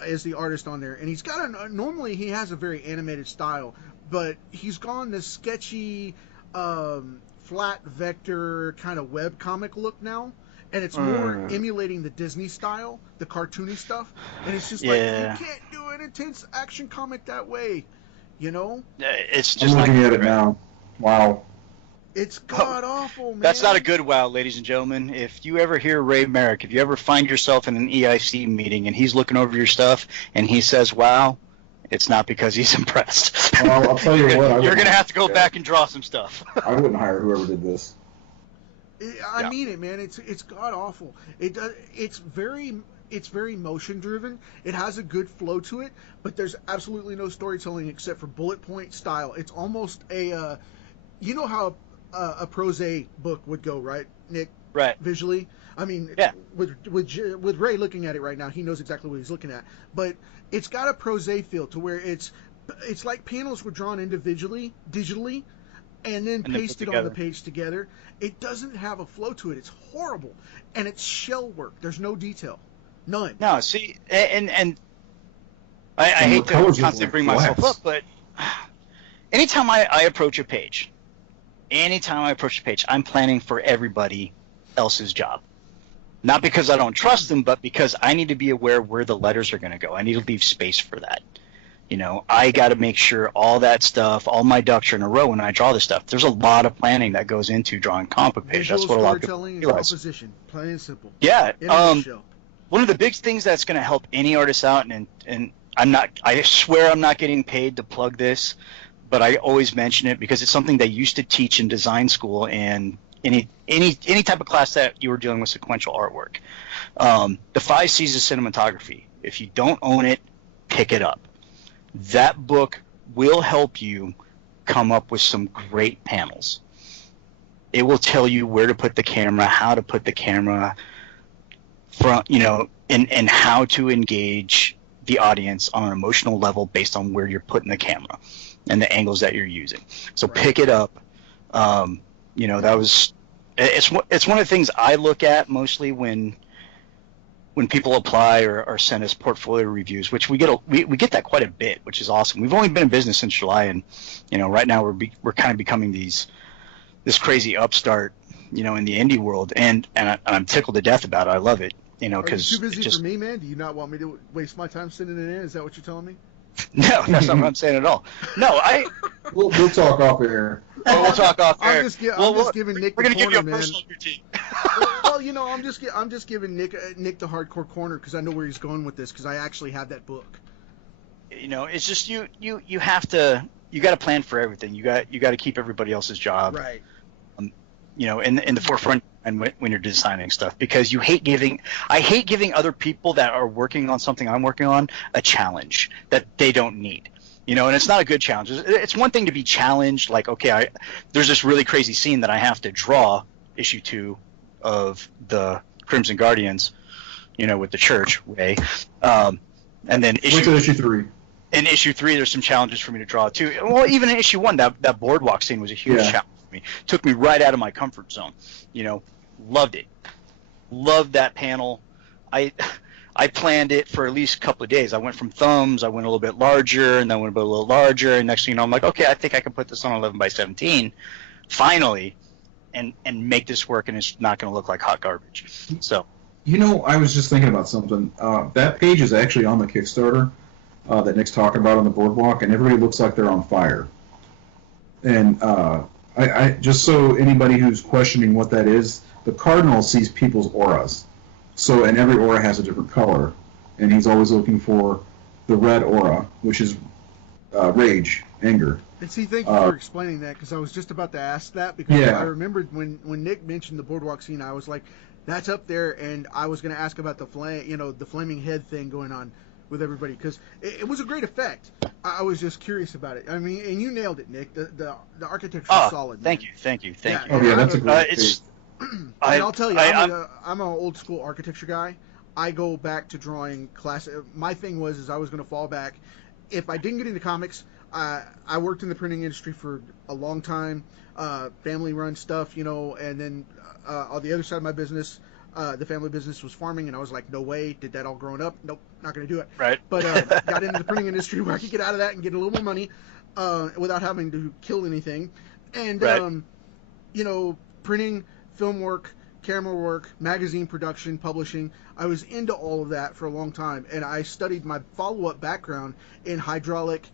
is the artist on there, and he's got normally he has a very animated style, but he's gone this sketchy, flat vector kind of web comic look now, and it's more emulating the Disney style, the cartoony stuff, and it's just like, you can't do an intense action comic that way, It's just I'm looking at it now. Wow. It's god-awful, man. That's not a good wow, ladies and gentlemen. If you ever hear Ray Marek, if you ever find yourself in an EIC meeting and he's looking over your stuff and he says, wow, it's not because he's impressed. Well, I'll tell you what. You're going to have to go back and draw some stuff. I wouldn't hire whoever did this. I mean it, man. It's god-awful. It's very it's very motion driven. It has a good flow to it, but there's absolutely no storytelling except for bullet point style. It's almost a, you know how a prose book would go, right, Nick? Right. Visually, I mean, Yeah. With Ray looking at it right now, he knows exactly what he's looking at. But it's got a prose feel to where it's like panels were drawn individually, digitally, and then pasted on the page together. It doesn't have a flow to it. It's horrible, and it's shell work. There's no detail, none. No, see, and I hate to constantly bring myself up, but anytime I approach a page, I'm planning for everybody else's job. Not because I don't trust them, but because I need to be aware where the letters are going to go. I need to leave space for that. You know, I got to make sure all that stuff, all my ducks are in a row when I draw this stuff. There's a lot of planning that goes into drawing comic book pages. That's what a lot of people realize. Composition, plain and simple. Yeah. One of the big things that's going to help any artist out, and I swear I'm not getting paid to plug this, but I always mention it because it's something they used to teach in design school and any type of class that you were dealing with sequential artwork. The 5 C's of cinematography. If you don't own it, pick it up. That book will help you come up with some great panels. It will tell you where to put the camera, how to put the camera, and how to engage the audience on an emotional level based on where you're putting the camera and the angles that you're using. So pick it up. It's one of the things I look at mostly when people apply or send us portfolio reviews, which we get that quite a bit, which is awesome. We've only been in business since July, and right now we're kind of becoming this crazy upstart, in the indie world, and I'm tickled to death about it. I love it, because are you too busy for me, man? Do you not want me to waste my time sending it in? Is that what you're telling me? No, that's not what I'm saying at all. No, We'll talk off air. We'll talk off air. I'm just giving Nick the corner, man. We're gonna give you a personal critique. Well, I'm just giving Nick the hardcore corner because I know where he's going with this because I actually have that book. It's just you have to plan for everything. You got to keep everybody else's job right. In the forefront and when you're designing stuff, because I hate giving other people that are working on something I'm working on a challenge that they don't need. And it's not a good challenge. It's one thing to be challenged, like, okay, there's this really crazy scene that I have to draw, issue 2 of the Crimson Guardians, with the church way, and then issue 3. In issue 3, there's some challenges for me to draw too. Well, even in issue 1, that boardwalk scene was a huge challenge for me. Took me right out of my comfort zone. Loved it. Loved that panel. I planned it for at least a couple of days. I went from thumbs, I went a little bit larger, and then went a little larger, and next thing you know, I'm like, okay, I think I can put this on 11 by 17, finally, and make this work, and it's not going to look like hot garbage. So, I was just thinking about something. That page is actually on the Kickstarter that Nick's talking about on the boardwalk, and everybody looks like they're on fire. And I just so anybody who's questioning what that is, the cardinal sees people's auras. So, and every aura has a different color, and he's always looking for the red aura, which is rage, anger. And see, thank you for explaining that, because I was just about to ask that, because I remembered when Nick mentioned the boardwalk scene, I was like, that's up there, and I was going to ask about the flaming head thing going on with everybody, because it was a great effect. I was just curious about it. I mean, and you nailed it, Nick. The architecture is solid. Thank you. Oh, yeah, that's a great page. I'll tell you, I'm an old school architecture guy. I go back to drawing classic. My thing was I was going to fall back. If I didn't get into comics, I worked in the printing industry for a long time, family-run stuff, and then on the other side of my business, the family business was farming, and I was like, no way. Did that all growing up? Nope, not going to do it. Right. But got into the printing industry where I could get out of that and get a little more money without having to kill anything. And, printing, film work, camera work, magazine production, publishing. I was into all of that for a long time, and I studied my follow-up background in hydraulic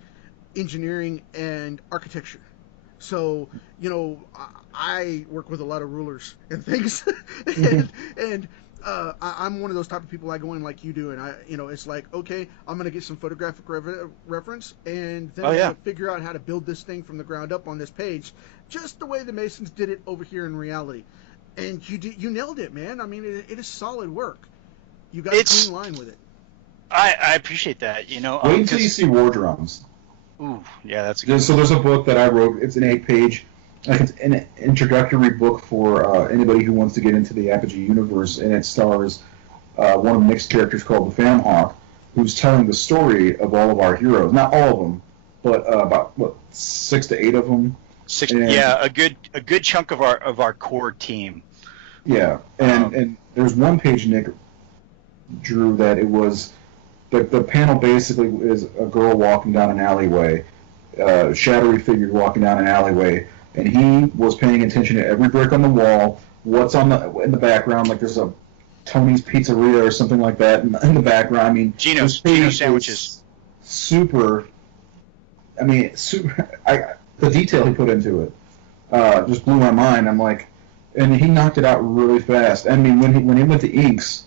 engineering and architecture. So, I work with a lot of rulers and things, and I'm one of those type of people. I go in like you do, and it's like, okay, I'm going to get some photographic reference, and then I'm going to figure out how to build this thing from the ground up on this page, just the way the Masons did it over here in reality. And you nailed it, man. I mean, it is solid work. You got a clean line with it. I appreciate that. You know, wait until you see War Drums. Ooh, yeah, that's a good. So there's a book that I wrote. It's an 8-page, like it's an introductory book for anybody who wants to get into the Apogee universe, and it stars one of Nick's characters called the Famhawk, who's telling the story of all of our heroes. Not all of them, but about 6 to 8 of them. Yeah, a good chunk of our core team. Yeah, and there's one page Nick drew that it was the panel basically is a girl walking down an alleyway, shadowy figure walking down an alleyway, and he was paying attention to every brick on the wall, what's in the background, like there's a Tony's Pizzeria or something like that in the background. I mean, Gino sandwiches. Super. I mean, the detail he put into it just blew my mind. I'm like, and he knocked it out really fast. I mean, when he went to inks,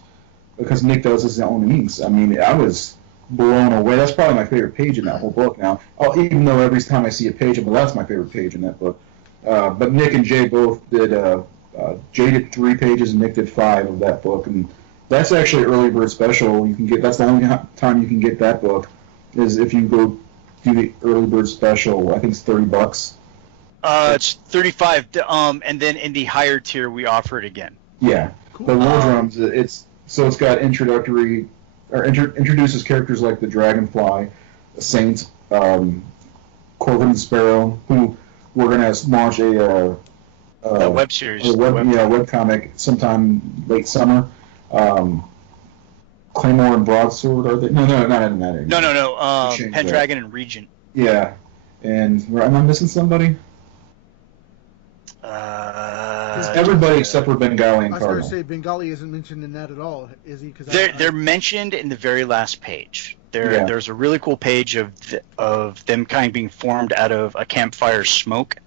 because Nick does his own inks, I mean, I was blown away. That's probably my favorite page in that whole book now. Even though every time I see a page, well, that's my favorite page in that book. But Nick and Jay both did. Jay did 3 pages and Nick did 5 of that book, and that's actually early bird special. You can get that's the only time you can get that book is if you go do the early bird special. I think it's $30. It's $35. And then in the higher tier, we offer it again. Yeah, Cool. the War Drums. It's got introduces characters like the Dragonfly, Saint, Corvin and Sparrow, who we're gonna launch a web series, web comic sometime late summer. Claymore and Broadsword, are they? No, not in that area. No. Pendragon and Regent. Yeah, and am I missing somebody? Everybody except for Bengali and I was Cardinal. going to say Bengali isn't mentioned in that at all, is he? Cause They're mentioned in the very last page. There's a really cool page of them kind of being formed out of a campfire smoke,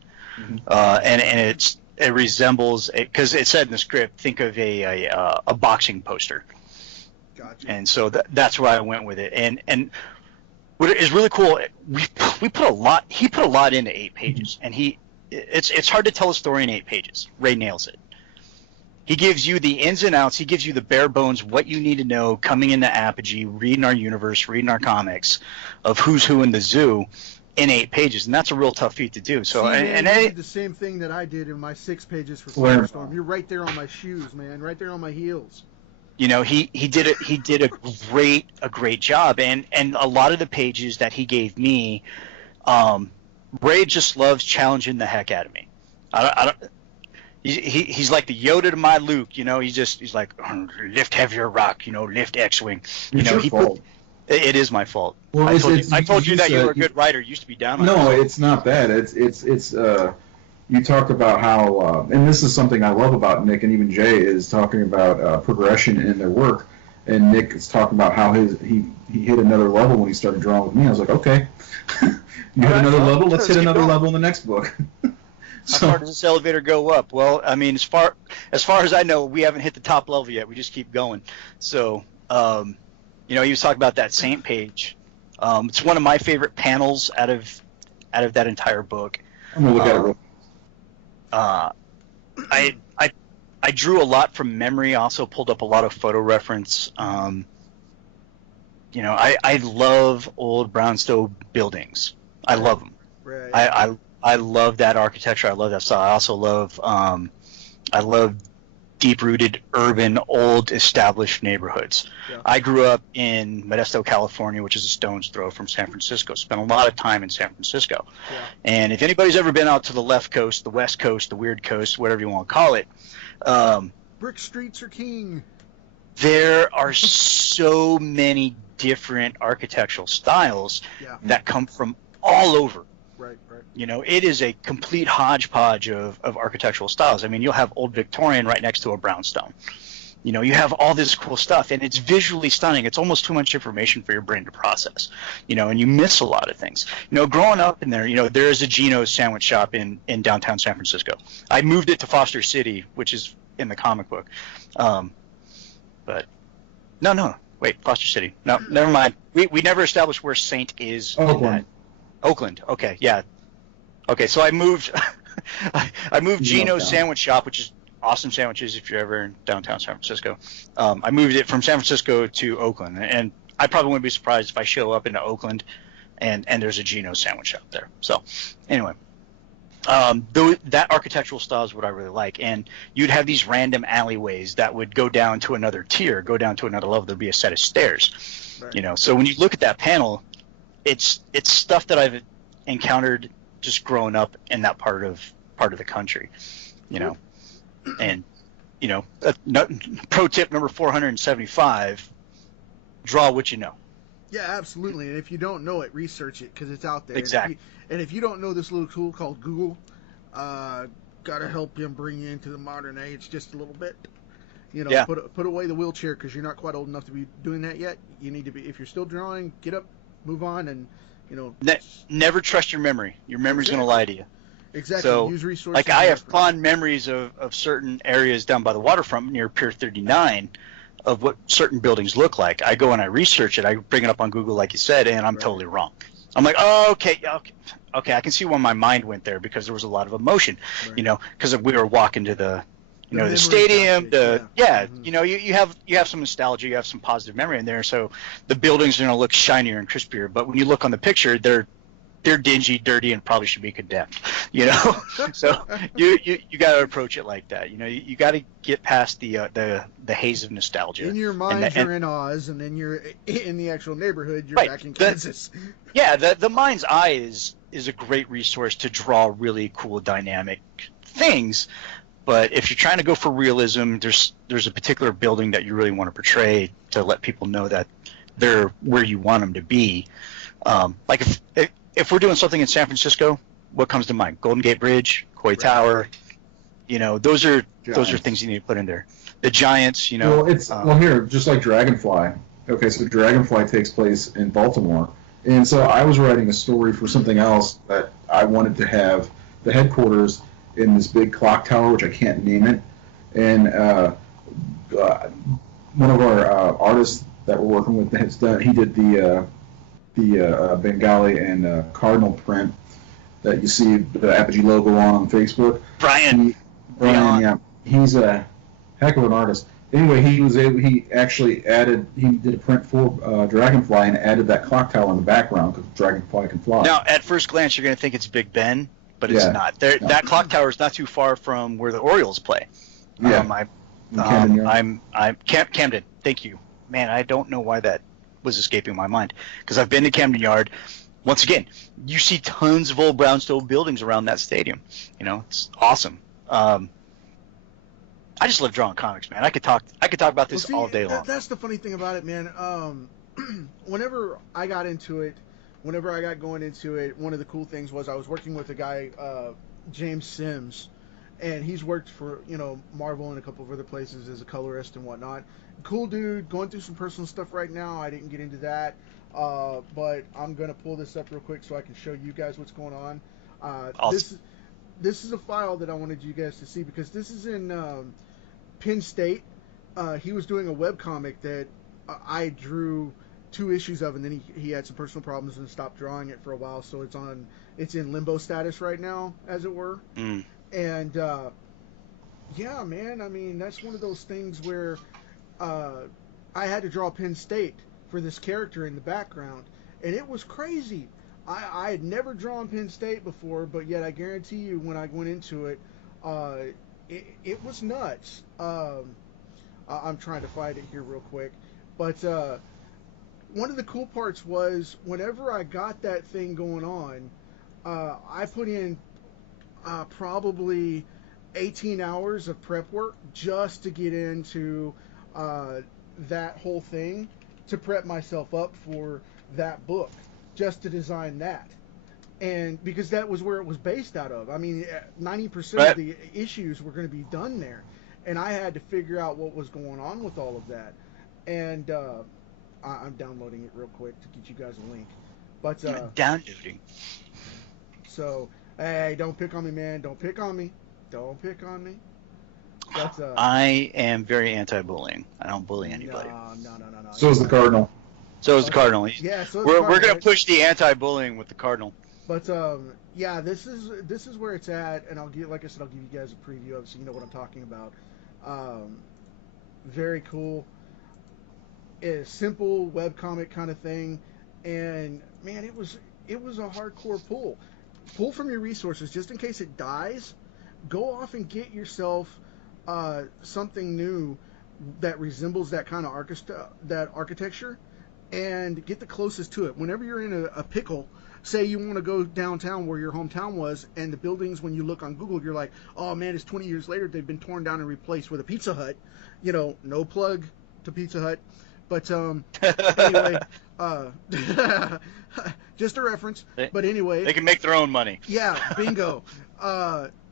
and it resembles because it said in the script. Think of a boxing poster. Gotcha. And so that's why I went with it. And what is really cool, we put a lot. He put a lot into 8 pages, and it's hard to tell a story in 8 pages. Ray nails it. He gives you the ins and outs. He gives you the bare bones, what you need to know coming into Apogee, reading our universe, reading our comics, of who's who in the zoo, in 8 pages, and that's a real tough feat to do. So, See, man, and you it, did the same thing that I did in my 6 pages for Firestorm. You're right there on my shoes, man. Right there on my heels. You know, he did a great job, and a lot of the pages that he gave me, Ray just loves challenging the heck out of me. He's like the Yoda to my Luke, you know. He's like, lift heavier rock, you know, lift X-wing. It's your fault. It is my fault. Well, I told you that you were a good writer. You used to be down on No, it. it's not that. It's you talked about how, and this is something I love about Nick and even Jay is talking about progression in their work. And Nick is talking about how he hit another level when he started drawing with me. I was like, okay, you hit another level. Let's hit another level in the next book. How far does this elevator go up? Well, I mean, as far as I know, we haven't hit the top level yet. We just keep going. So, you know, he was talking about that Saint page. It's one of my favorite panels out of that entire book. I'm gonna look at it real I drew a lot from memory. I also pulled up a lot of photo reference. You know, I love old brownstone buildings. I love them. Right. I love that architecture. I love that style. I also love deep-rooted, urban, old, established neighborhoods. Yeah. I grew up in Modesto, California, which is a stone's throw from San Francisco. Spent a lot of time in San Francisco. Yeah. And if anybody's ever been out to the left coast, the west coast, the weird coast, whatever you want to call it, Brick streets are king. there are so many different architectural styles that come from all over. Right. You know, it is a complete hodgepodge of architectural styles. I mean, you'll have old Victorian right next to a brownstone. You know, you have all this cool stuff, and it's visually stunning. It's almost too much information for your brain to process, you know, and you miss a lot of things. You know, growing up in there, you know, there is a Gino's sandwich shop in downtown San Francisco. I moved it to Foster City, which is in the comic book. But no, wait, Foster City. No, never mind. We never established where Saint is. Oakland. Okay, yeah. Okay, so I moved Gino's sandwich shop, which is awesome sandwiches if you're ever in downtown San Francisco. I moved it from San Francisco to Oakland, and I probably wouldn't be surprised if I show up into Oakland and there's a Geno sandwich out there. So anyway, that architectural style is what I really like. And you'd have these random alleyways that would go down to another tier, go down to another level. There'd be a set of stairs, right. So when you look at that panel, it's stuff that I've encountered just growing up in that part of the country, and pro tip number 475, draw what you know. Yeah, absolutely. And if you don't know it, research it, because it's out there. Exactly. And if you don't know this little tool called Google, gotta help him bring you into the modern age just a little bit. Put away the wheelchair, because you're not quite old enough to be doing that yet. You need to be. If you're still drawing, get up, move on, and never trust your memory. Your memory's going to lie to you. Exactly. So, use resources. like, I have fond memories of certain areas down by the waterfront near Pier 39 of what certain buildings look like. I go and I research it. I bring it up on Google, like you said, and I'm totally wrong. I'm like, oh, okay, I can see why my mind went there, because there was a lot of emotion, because we were walking to the stadium. You have some nostalgia, you have some positive memory in there. So the buildings are going to look shinier and crispier. But when you look on the picture, they're dingy, dirty, and probably should be condemned. So you got to approach it like that. You got to get past the haze of nostalgia. In your mind, you're in Oz, and then you're in the actual neighborhood. You're back in Kansas. The mind's eye is a great resource to draw really cool, dynamic things. But if you're trying to go for realism, there's a particular building that you really want to portray to let people know that they're where you want them to be. Like if we're doing something in San Francisco, what comes to mind? Golden Gate Bridge, Coy Tower. Those are things you need to put in there. The Giants. Well, here, just like Dragonfly. Okay, so Dragonfly takes place in Baltimore, and so I was writing a story for something else that I wanted to have the headquarters in this big clock tower, which I can't name it, and one of our artists that we're working with has done. He did the Bengali and Cardinal print that you see the Apogee logo on Facebook. Brian, yeah, he's a heck of an artist. Anyway, he actually did a print for Dragonfly and added that clock tower in the background because Dragonfly can fly. Now, at first glance, you're going to think it's Big Ben, but it's not. That clock tower is not too far from where the Orioles play. Yeah. Camden. Thank you, man. I don't know why that was escaping my mind, because I've been to Camden Yard. Once again, you see tons of old brownstone buildings around that stadium. It's awesome. I just love drawing comics, man. I could talk about this all day long. That's the funny thing about it, man. Whenever I got going into it, one of the cool things was I was working with a guy, James Sims, and he's worked for Marvel and a couple of other places as a colorist and whatnot. Cool dude, going through some personal stuff right now. I didn't get into that, but I'm gonna pull this up real quick so I can show you guys what's going on. Awesome. This is a file that I wanted you guys to see, because this is in Penn State. He was doing a webcomic that I drew 2 issues of, and then he had some personal problems and stopped drawing it for a while, so it's in limbo status right now, as it were. And yeah, man, I mean, that's one of those things where I had to draw Penn State for this character in the background, and it was crazy. I had never drawn Penn State before, but yet I guarantee you when I went into it, it was nuts. I'm trying to find it here real quick, but one of the cool parts was whenever I got that thing going on, I put in probably 18 hours of prep work just to get into that whole thing, to prep myself up for that book, just to design that. And because that was where it was based out of. I mean, 90% of the issues were going to be done there, and I had to figure out what was going on with all of that. And I'm downloading it real quick to get you guys a link. But downloading. So, hey, don't pick on me, man. Don't pick on me. Don't pick on me. That's, I am very anti-bullying. I don't bully anybody. No. So is the Cardinal. So is the Cardinal. Yeah, so we're going to push the anti-bullying with the Cardinal. But yeah, this is where it's at, and I'll give, like I said, I'll give you guys a preview of it so you know what I'm talking about. Very cool. It's simple webcomic kind of thing, and man, it was a hardcore pull. Pull from your resources just in case it dies. Go off and get yourself something new that resembles that kind of architecture, and get the closest to it. Whenever you're in a pickle, say you want to go downtown where your hometown was, and the buildings, when you look on Google, you're like, oh man, it's 20 years later, they've been torn down and replaced with a Pizza Hut. You know, no plug to Pizza Hut. But anyway, just a reference. But anyway, they can make their own money. Yeah, bingo.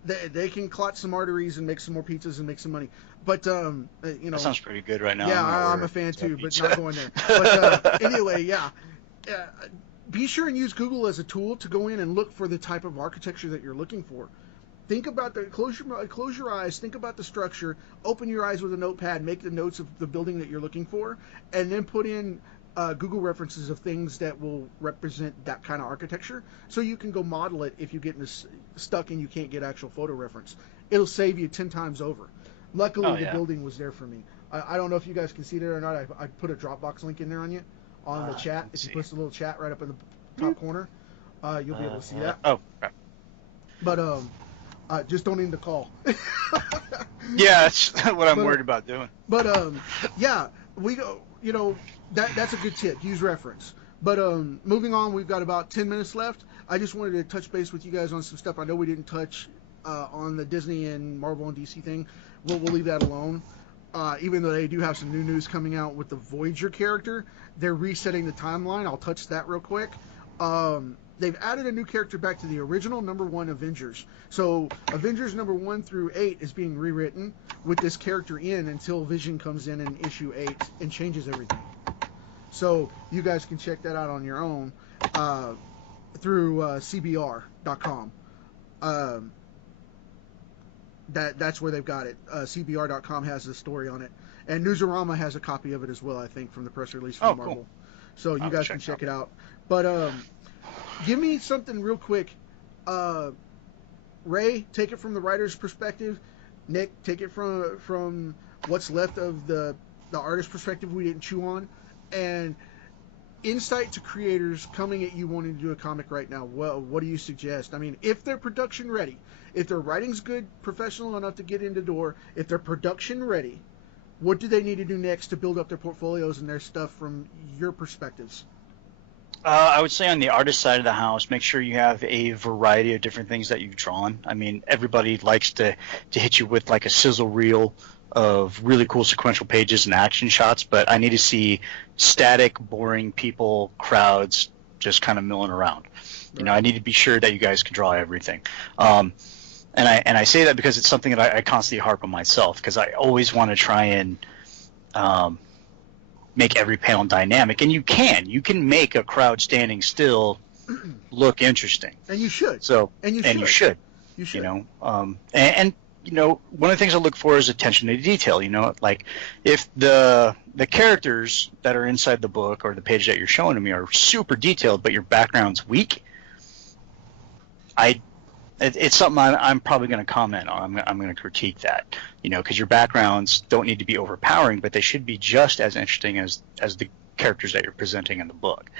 They can clot some arteries and make some more pizzas and make some money. But you know, that sounds pretty good right now. Yeah, I'm a fan too, but not going there. But anyway, yeah. Be sure and use Google as a tool to go in and look for the type of architecture that you're looking for. Think about close your eyes, think about the structure, open your eyes with a notepad, make the notes of the building that you're looking for, and then put in Google references of things that will represent that kind of architecture, so you can go model it if you get stuck and you can't get actual photo reference. It'll save you 10 times over. Luckily, the building was there for me. I don't know if you guys can see that or not. I put a Dropbox link in there on the chat. If you push the little chat right up in the top corner, you'll be able to see that. Oh, crap. But just don't end the call. Yeah, that's what I'm worried about doing. But yeah, we go. You know, that's a good tip. Use reference. But moving on, we've got about 10 minutes left. I just wanted to touch base with you guys on some stuff. I know we didn't touch on the Disney and Marvel and DC thing. We'll leave that alone. Even though they do have some new news coming out with the Voyager character, they're resetting the timeline. I'll touch that real quick. They've added a new character back to the original #1 Avengers. So Avengers #1 through 8 is being rewritten with this character in until Vision comes in issue 8 and changes everything. So you guys can check that out on your own through CBR.com. That's where they've got it. CBR.com has the story on it. And Newsarama has a copy of it as well, I think, from the press release from Marvel. Cool. So you guys can check it out. But give me something real quick. Ray, take it from the writer's perspective. Nick, take it from what's left of the artist's perspective we didn't chew on. And insight to creators coming at you wanting to do a comic right now. Well, what do you suggest? I mean, if they're production ready, if their writing's good, professional enough to get in the door, if they're production ready, what do they need to do next to build up their portfolios and their stuff from your perspectives? I would say on the artist side of the house, make sure you have a variety of different things that you've drawn. I mean, everybody likes to hit you with like a sizzle reel of really cool sequential pages and action shots, but I need to see static, boring people, crowds just kind of milling around. You know, I need to be sure that you guys can draw everything. And I say that because it's something that I constantly harp on myself, because I always want to try and make every panel dynamic, and you can make a crowd standing still look interesting, and you should. You should. You know, and you know, one of the things I look for is attention to detail. You know, like if the characters that are inside the book or the page that you're showing to me are super detailed, but your background's weak, it's something I'm probably going to comment on. I'm going to critique that, you know, because your backgrounds don't need to be overpowering, but they should be just as interesting as the characters that you're presenting in the book.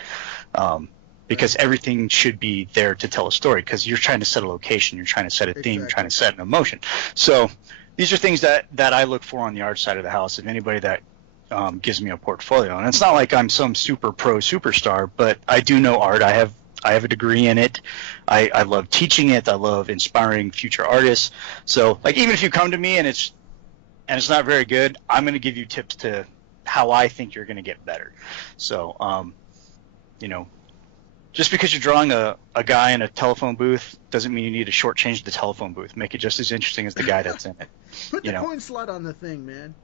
Because everything should be there to tell a story, because you're trying to set a location, you're trying to set a theme, you're trying to set an emotion. So these are things that I look for on the art side of the house of anybody that gives me a portfolio. And it's not like I'm some super pro superstar, but I do know art. I have a degree in it. I love teaching it. I love inspiring future artists. So like even if you come to me and it's not very good, I'm going to give you tips to how I think you're going to get better. So you know, just because you're drawing a guy in a telephone booth doesn't mean you need to shortchange the telephone booth. Make it just as interesting as the guy that's in it. Put the coin slot on the thing, man.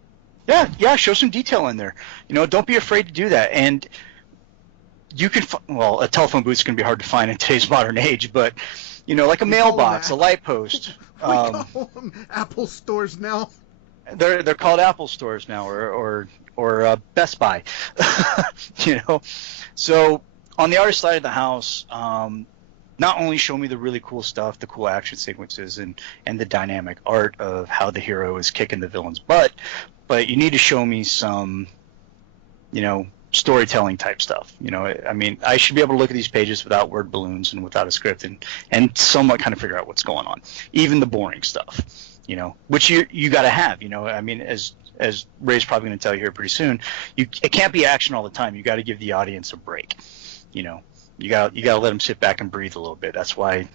Yeah, show some detail in there. You know, don't be afraid to do that. And you can, a telephone booth is going to be hard to find in today's modern age, but, you know, like a mailbox, a light post. We call them Apple stores now. They're called Apple stores now, or Best Buy. You know, so on the artist side of the house, not only show me the really cool stuff, the cool action sequences, and the dynamic art of how the hero is kicking the villain's butt, but you need to show me some, storytelling type stuff. I mean, I should be able to look at these pages without word balloons and without a script and somewhat kind of figure out what's going on, even the boring stuff, which you got to have. I mean, as Ray's probably going to tell you here pretty soon, it can't be action all the time. You got to give the audience a break. You got to let them sit back and breathe a little bit. That's why,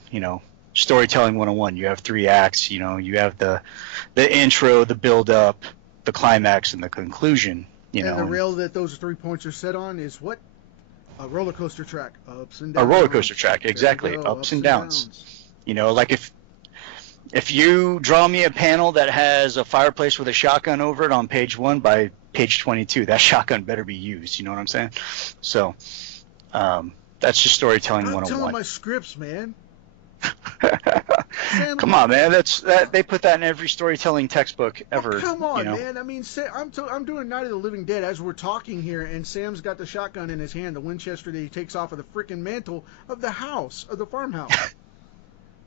storytelling 101, you have 3 acts. You have the intro, the build up, the climax, and the conclusion. And the rail that those 3 points are set on is what? A roller coaster track, ups and downs. A roller coaster track, exactly, ups and downs. Like if you draw me a panel that has a fireplace with a shotgun over it on page 1, by page 22, that shotgun better be used. You know what I'm saying? So that's just storytelling 101. I'm telling my scripts, man. Sam, come on, man. They put that in every storytelling textbook ever. Oh, come on, man. I mean, I'm doing Night of the Living Dead as we're talking here, and Sam's got the shotgun in his hand, the Winchester that he takes off of the freaking mantle of the house, of the farmhouse.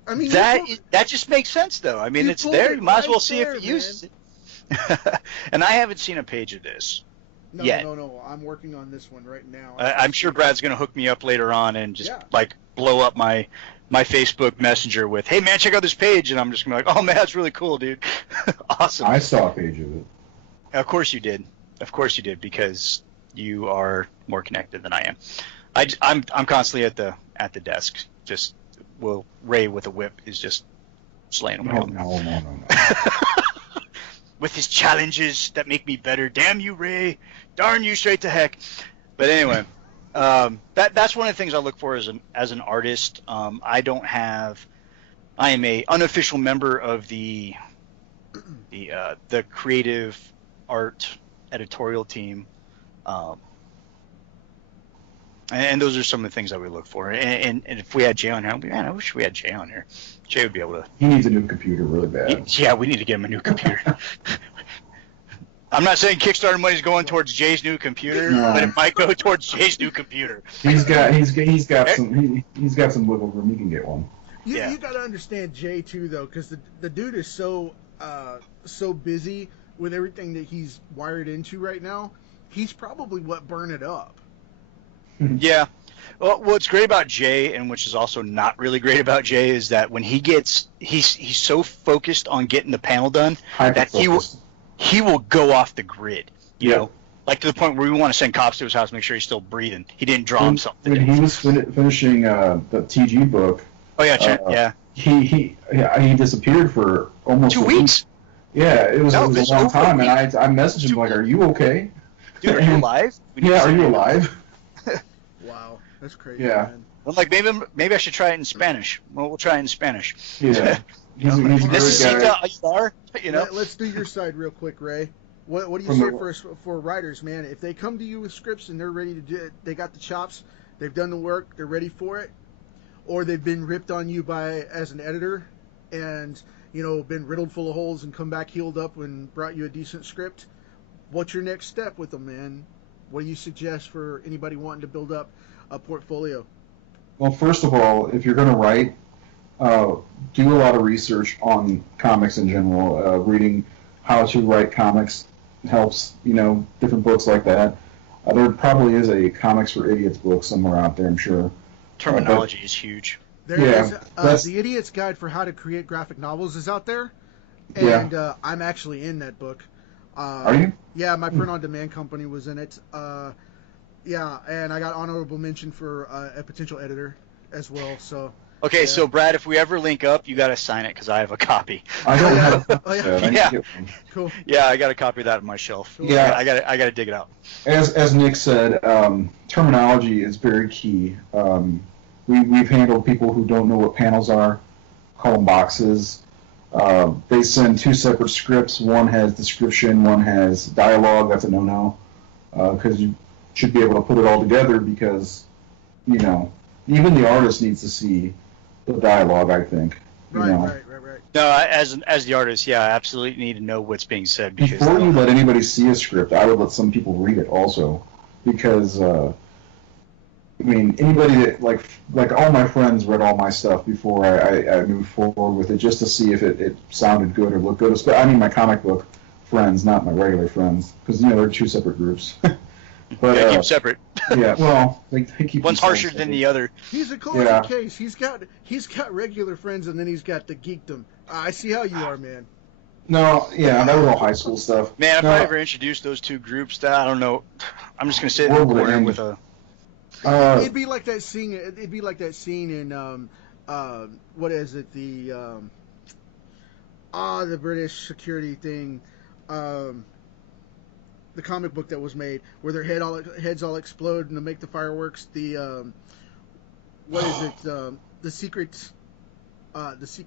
I mean, that just makes sense, though. I mean, it's there. You might as well see if you use it. And I haven't seen a page of this. No. I'm working on this one right now. I'm sure Brad's going to hook me up later on and just blow up my Facebook Messenger with, "Hey man, check out this page," and I'm just gonna be like, "Oh man, that's really cool, dude." Awesome. I saw a page of it. Of course you did, because you are more connected than I am. I'm constantly at the desk. Just Ray with a whip is just slaying them. No. With his challenges that make me better. Damn you, Ray! Darn you, straight to heck. But anyway. That's one of the things I look for as an artist. I am a unofficial member of the creative art editorial team, and those are some of the things that we look for. And if we had Jay on here, man, I wish we had Jay on here. Jay would be able to. He needs a new computer really bad. Yeah, we need to get him a new computer. I'm not saying Kickstarter money's going towards Jay's new computer, but it might go towards Jay's new computer. He's got some wiggle room. He can get one. You got to understand Jay too, though, because the dude is so busy with everything that he's wired into right now. He's probably what burned it up. Yeah. Well, what's great about Jay, and which is also not really great about Jay, is that when he's so focused on getting the panel done that he will go off the grid, you know, like to the point where we want to send cops to his house to make sure he's still breathing. He didn't draw him something. When he was finishing the TG book. Oh yeah, He disappeared for almost 2 weeks. Yeah, it was a long time, and I messaged him like, "Are you okay? Dude, are you alive? Are you alive?" Wow, that's crazy. Yeah. Man. I'm like, maybe I should try it in Spanish. Well, we'll try it in Spanish. Yeah. He's a Necesita ayudar, Let's do your side real quick, Ray. What do you say for writers, man? If they come to you with scripts and they're ready to do it, they got the chops, they've done the work, they're ready for it, or they've been ripped on you as an editor and, been riddled full of holes and come back healed up and brought you a decent script, what's your next step with them, man? What do you suggest for anybody wanting to build up a portfolio? Well, first of all, if you're going to write, do a lot of research on comics in general. Reading how to write comics helps, different books like that. There probably is a Comics for Idiots book somewhere out there, I'm sure. Terminology is huge. There is The Idiot's Guide for How to Create Graphic Novels is out there, and I'm actually in that book. Are you? Yeah, my print-on-demand company was in it. And I got honorable mention for a potential editor as well. So. Okay, so Brad, if we ever link up, you got to sign it because I have a copy. I don't have. Yeah. Cool. Yeah, I got a copy of that on my shelf. Cool. Yeah, I got to dig it out. As Nick said, terminology is very key. We've handled people who don't know what panels are, call them boxes. They send 2 separate scripts. One has description, one has dialogue. That's a no-no because you should be able to put it all together because, even the artist needs to see the dialogue, I think. Right. No, as the artist, I absolutely need to know what's being said. Because before you let anybody see a script, I would let some people read it also, because I mean, anybody that like all my friends read all my stuff before I moved forward with it, just to see if it sounded good or looked good. I mean, my comic book friends, not my regular friends, because they're two separate groups. But yeah, keep them separate. Yeah, well, they keep one's harsher than the other. He's a classic case. He's got regular friends, and then he's got the geekdom. I see how you are, man. No, yeah, that was all high school stuff. Man, if I ever introduced those two groups, I don't know. I'm just gonna sit in the corner with a. It'd be like that scene. It'd be like that scene in what is it? The British security thing. The comic book that was made, where their heads all explode and to make the fireworks. The what is it? The Secret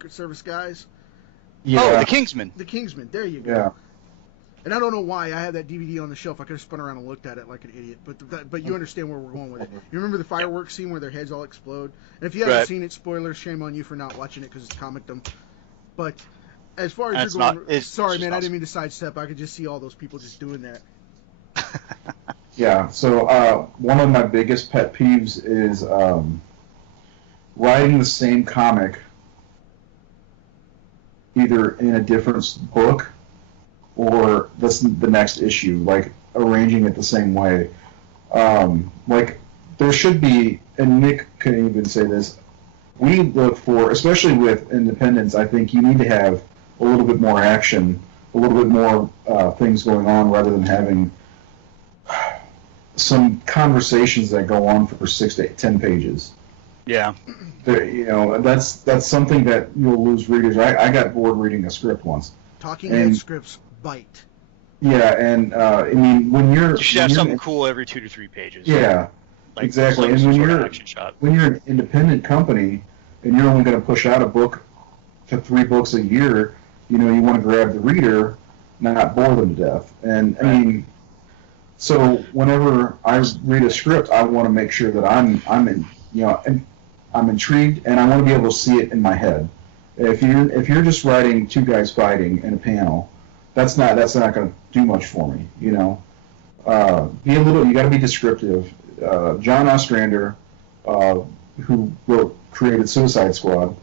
Service guys. Yeah. Oh, the Kingsman. The Kingsman. There you go. Yeah. And I don't know why I had that DVD on the shelf. I could have spun around and looked at it like an idiot. But you understand where we're going with it. You remember the fireworks scene where their heads all explode? And if you haven't seen it, spoilers, shame on you for not watching it because it's comicdom. But as far as you're going, sorry man, I didn't mean to sidestep. I could just see all those people just doing that. Yeah. So one of my biggest pet peeves is writing the same comic either in a different book or the next issue, like arranging it the same way. Like there should be, and Nick can even say this, we look for, especially with independents, I think you need to have a little bit more action, a little bit more things going on rather than having some conversations that go on for 6 to 10 pages. Yeah. That's something that you'll lose readers. I got bored reading a script once. Talking head scripts bite. Yeah, and I mean you should have something cool every 2 to 3 pages. Yeah, like exactly. And when you're an independent company and you're only going to push out a book to 3 books a year, you want to grab the reader, not bore them to death. And I mean, so whenever I read a script, I want to make sure that I'm intrigued, and I want to be able to see it in my head. If you're just writing 2 guys fighting in a panel, that's not going to do much for me. You got to be descriptive. John Ostrander, who created Suicide Squad,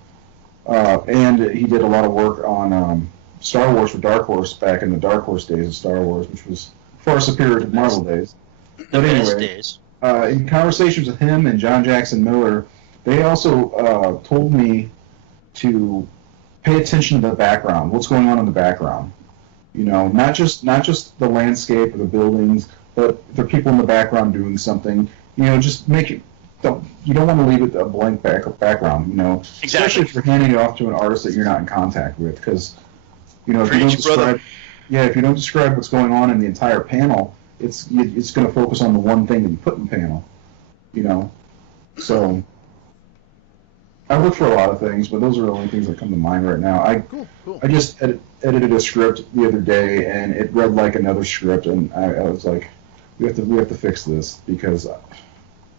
and he did a lot of work on Star Wars for Dark Horse back in the Dark Horse days of Star Wars, which was far superior to Marvel days. But anyway, in conversations with him and John Jackson Miller, they also told me to pay attention to the background, what's going on in the background. Not just the landscape or the buildings, but the people in the background doing something. Just make it. You don't want to leave it a blank background. Exactly. Especially if you're handing it off to an artist that you're not in contact with, because if you don't describe what's going on in the entire panel, it's going to focus on the one thing that you put in the panel. So I look for a lot of things, but those are the only things that come to mind right now. I just edited a script the other day, and it read like another script, and I was like, we have to fix this, because I'm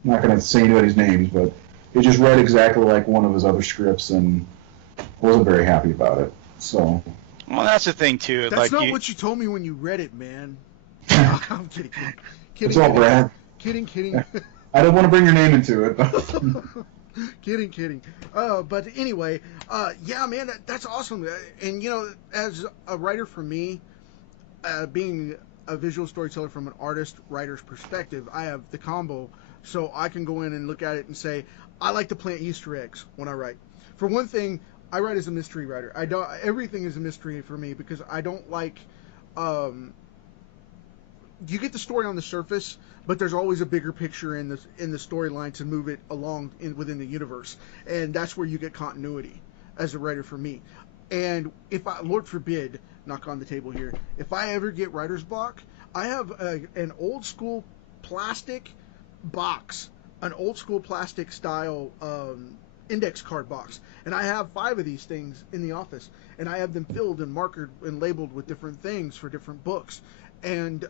not going to say anybody's names, but it just read exactly like one of his other scripts, and I wasn't very happy about it. So. Well, that's the thing too. That's not what you told me when you read it, man. I'm kidding. It's all Brad. Kidding. I don't want to bring your name into it, but. Kidding. But anyway, yeah, man, that's awesome. And as a writer, for me, being a visual storyteller from an artist-writer's perspective, I have the combo, so I can go in and look at it and say, I like to plant Easter eggs when I write. For one thing, I write as a mystery writer. Everything is a mystery for me, because I don't like. You get the story on the surface, but there's always a bigger picture in the storyline to move it along within the universe, and that's where you get continuity as a writer for me. And if Lord forbid, knock on the table here, if I ever get writer's block, I have an old school plastic box, an old school plastic style index card box, and I have 5 of these things in the office, and I have them filled and marked and labeled with different things for different books. And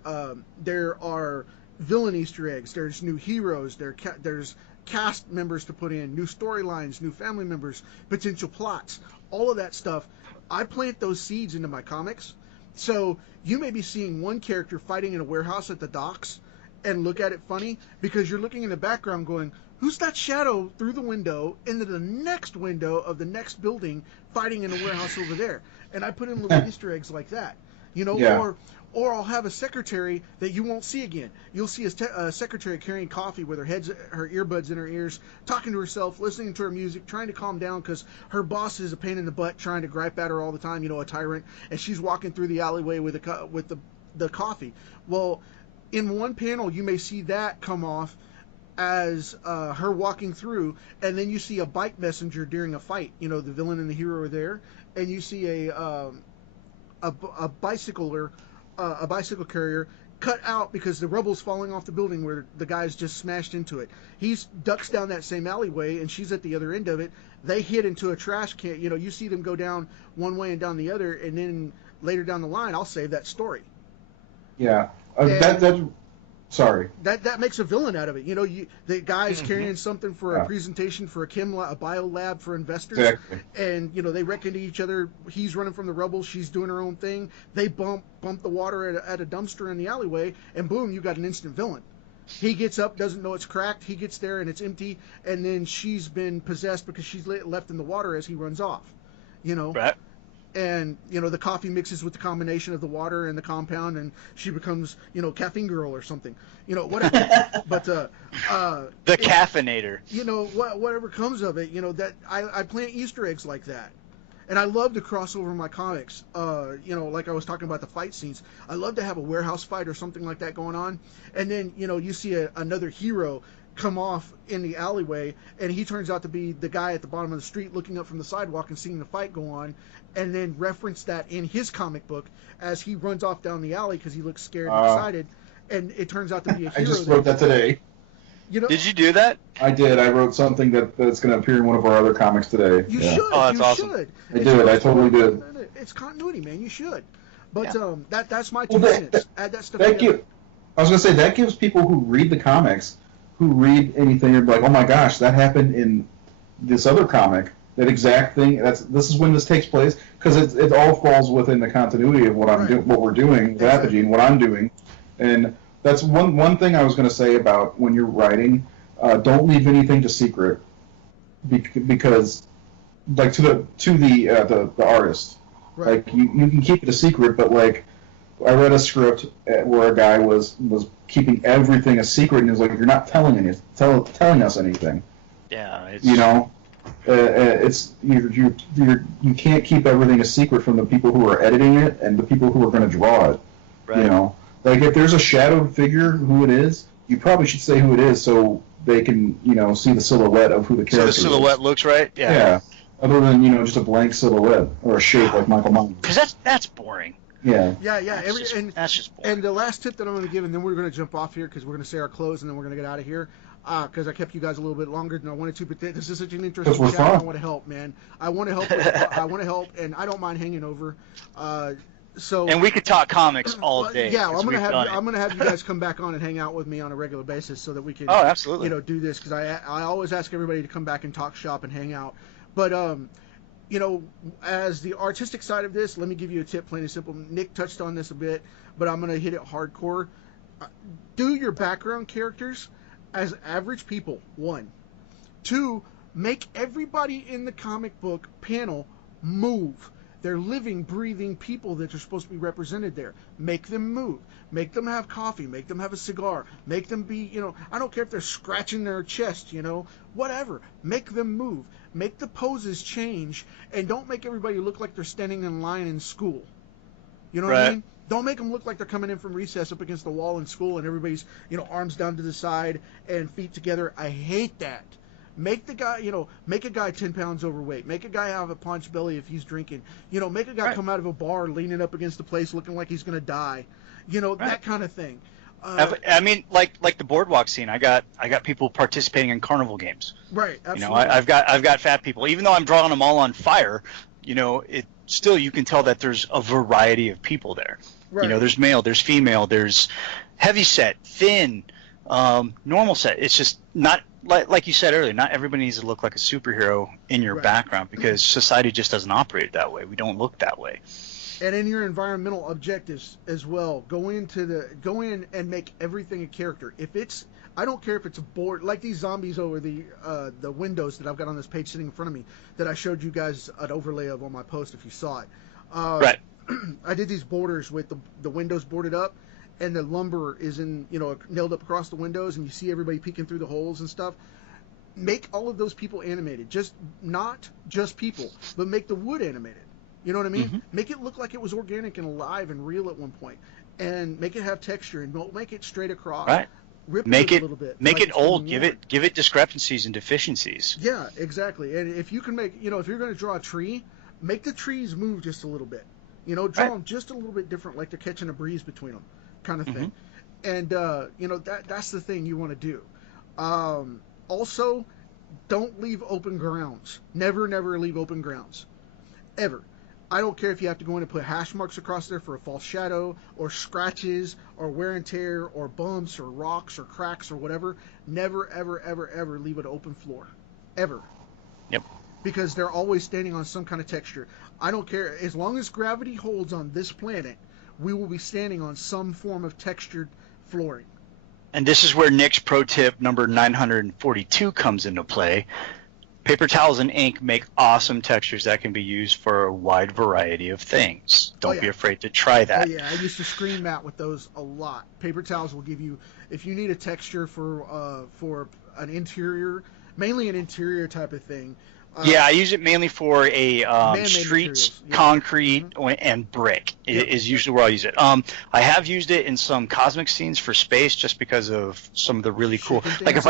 there are villain Easter eggs, there's new heroes, there's cast members to put in, new storylines, new family members, potential plots, all of that stuff. I plant those seeds into my comics. So you may be seeing one character fighting in a warehouse at the docks, and look at it funny because you're looking in the background going, who's that shadow through the window into the next window of the next building fighting in the warehouse over there? And I put in little Easter eggs like that, you know, or I'll have a secretary that you won't see again. You'll see a secretary carrying coffee with her earbuds in her ears, talking to herself, listening to her music, trying to calm down because her boss is a pain in the butt, trying to gripe at her all the time, you know, a tyrant, and she's walking through the alleyway with the coffee. Well, in one panel, you may see that come off as her walking through, and then you see a bike messenger during a fight. You know, the villain and the hero are there, and you see a bicycle carrier cut out because the rubble's falling off the building where the guy's just smashed into it. He ducks down that same alleyway, and she's at the other end of it. They hit into a trash can. You know, you see them go down one way and down the other, and then later down the line, I'll save that story. Yeah, sorry. That makes a villain out of it. You know, the guy's carrying something for a presentation for a bio lab for investors, exactly. And you know they wreck into each other. He's running from the rubble, she's doing her own thing. They bump the water at a dumpster in the alleyway, and boom, you got an instant villain. He gets up, doesn't know it's cracked. He gets there and it's empty, and then she's been possessed because she's left in the water as he runs off. You know. Right. And, you know, the coffee mixes with the combination of the water and the compound, and she becomes, you know, caffeine girl or something. You know, whatever. But, the caffeinator. You know, whatever comes of it, you know, that I plant Easter eggs like that. And I love to cross over my comics. You know, like I was talking about the fight scenes. I love to have a warehouse fight or something like that going on. And then, you know, you see another hero come off in the alleyway, and he turns out to be the guy at the bottom of the street looking up from the sidewalk and seeing the fight go on, and then reference that in his comic book as he runs off down the alley because he looks scared and excited, and it turns out to be a hero. I just wrote that today. You know, did you do that? I did. I wrote something that's going to appear in one of our other comics today. You should. Oh, that's you awesome. should. I did. I totally did. It's continuity, man. You should. But Yeah. that's my 2 cents. Add that stuff. I was going to say that gives people who read the comics, who read anything, are like, oh my gosh, that happened in this other comic. That exact thing. This is when this takes place, because it all falls within the continuity of what what we're doing with Apogee and what I'm doing. And that's one thing I was going to say about when you're writing. Don't leave anything to secret, because, like, to the artist, Right. like you can keep it a secret, but like I read a script where a guy was keeping everything a secret, and he was like, "You're not telling us anything." Yeah, it's... You know, it's you can't keep everything a secret from the people who are editing it and the people who are going to draw it. Right. You know, like if there's a shadowed figure, who it is, you probably should say who it is so they can, you know, see the silhouette of who the character is. So the silhouette looks right? Yeah. Yeah. Other than, you know, just a blank silhouette or a shape like Michael Myers. Because that's boring. Yeah. That's just boring. And the last tip that I'm going to give, and then we're going to jump off here because we're going to say our close, and then we're going to get out of here. Because I kept you guys a little bit longer than I wanted to, but this is such an interesting chat. I want to help, man. I want to help, and I don't mind hanging over. And we could talk comics all day. Yeah, I'm gonna have you guys come back on and hang out with me on a regular basis so that we can. Oh, absolutely. You know, do this because I always ask everybody to come back and talk shop and hang out. But you know, as the artistic side of this, let me give you a tip, plain and simple. Nick touched on this a bit, but I'm gonna hit it hardcore. Do your background characters as average people, 1. 2, make everybody in the comic book panel move. They're living, breathing people that are supposed to be represented there. Make them move. Make them have coffee. Make them have a cigar. Make them be, you know, I don't care if they're scratching their chest, you know, whatever. Make them move. Make the poses change, and don't make everybody look like they're standing in line in school. You know what I mean? Don't make them look like they're coming in from recess up against the wall in school and everybody's, you know, arms down to the side and feet together. I hate that. Make the guy, you know, make a guy 10 pounds overweight. Make a guy have a punch belly if he's drinking. You know, make a guy come out of a bar leaning up against the place looking like he's going to die. You know, that kind of thing. I mean, like the boardwalk scene. I got people participating in carnival games. Right. Absolutely. You know, I've got fat people. Even though I'm drawing them all on fire, you know, still you can tell that there's a variety of people there. Right. You know, there's male, there's female, there's heavy set, thin, normal set. It's just not like you said earlier. Not everybody needs to look like a superhero in your background because society just doesn't operate that way. We don't look that way. And in your environmental objectives as well, go in and make everything a character. I don't care if it's a board, like these zombies over the windows that I've got on this page sitting in front of me that I showed you guys an overlay of on my post if you saw it. Right. I did these borders with the windows boarded up, and the lumber is nailed up across the windows, and you see everybody peeking through the holes and stuff. Make all of those people animated. Not just people, but make the wood animated. You know what I mean? Mm-hmm. Make it look like it was organic and alive and real at one point, and make it have texture, and don't make it straight across. Right. Make it a little bit. Make it old. Give it discrepancies and deficiencies. Yeah, exactly. And if you can make, if you're going to draw a tree, make the trees move just a little bit. Draw them just a little bit different, like they're catching a breeze between them, kind of thing. And that's the thing you want to do. Also, don't leave open grounds. Never leave open grounds, ever. I don't care if you have to go in and put hash marks across there for a false shadow, or scratches, or wear and tear, or bumps, or rocks, or cracks, or whatever. Never, ever leave an open floor. Ever. Yep. Because they're always standing on some kind of texture. I don't care. As long as gravity holds on this planet, we will be standing on some form of textured flooring. And this is where Nick's pro tip number 942 comes into play. Paper towels and ink make awesome textures that can be used for a wide variety of things. Don't be afraid to try that. Oh, yeah. I used to screen mat with those a lot. Paper towels will give you, if you need a texture for an interior, mainly an interior type of thing. I use it mainly for streets, concrete, and brick is usually where I'll use it. I have used it in some cosmic scenes for space just because of some of the really cool, like if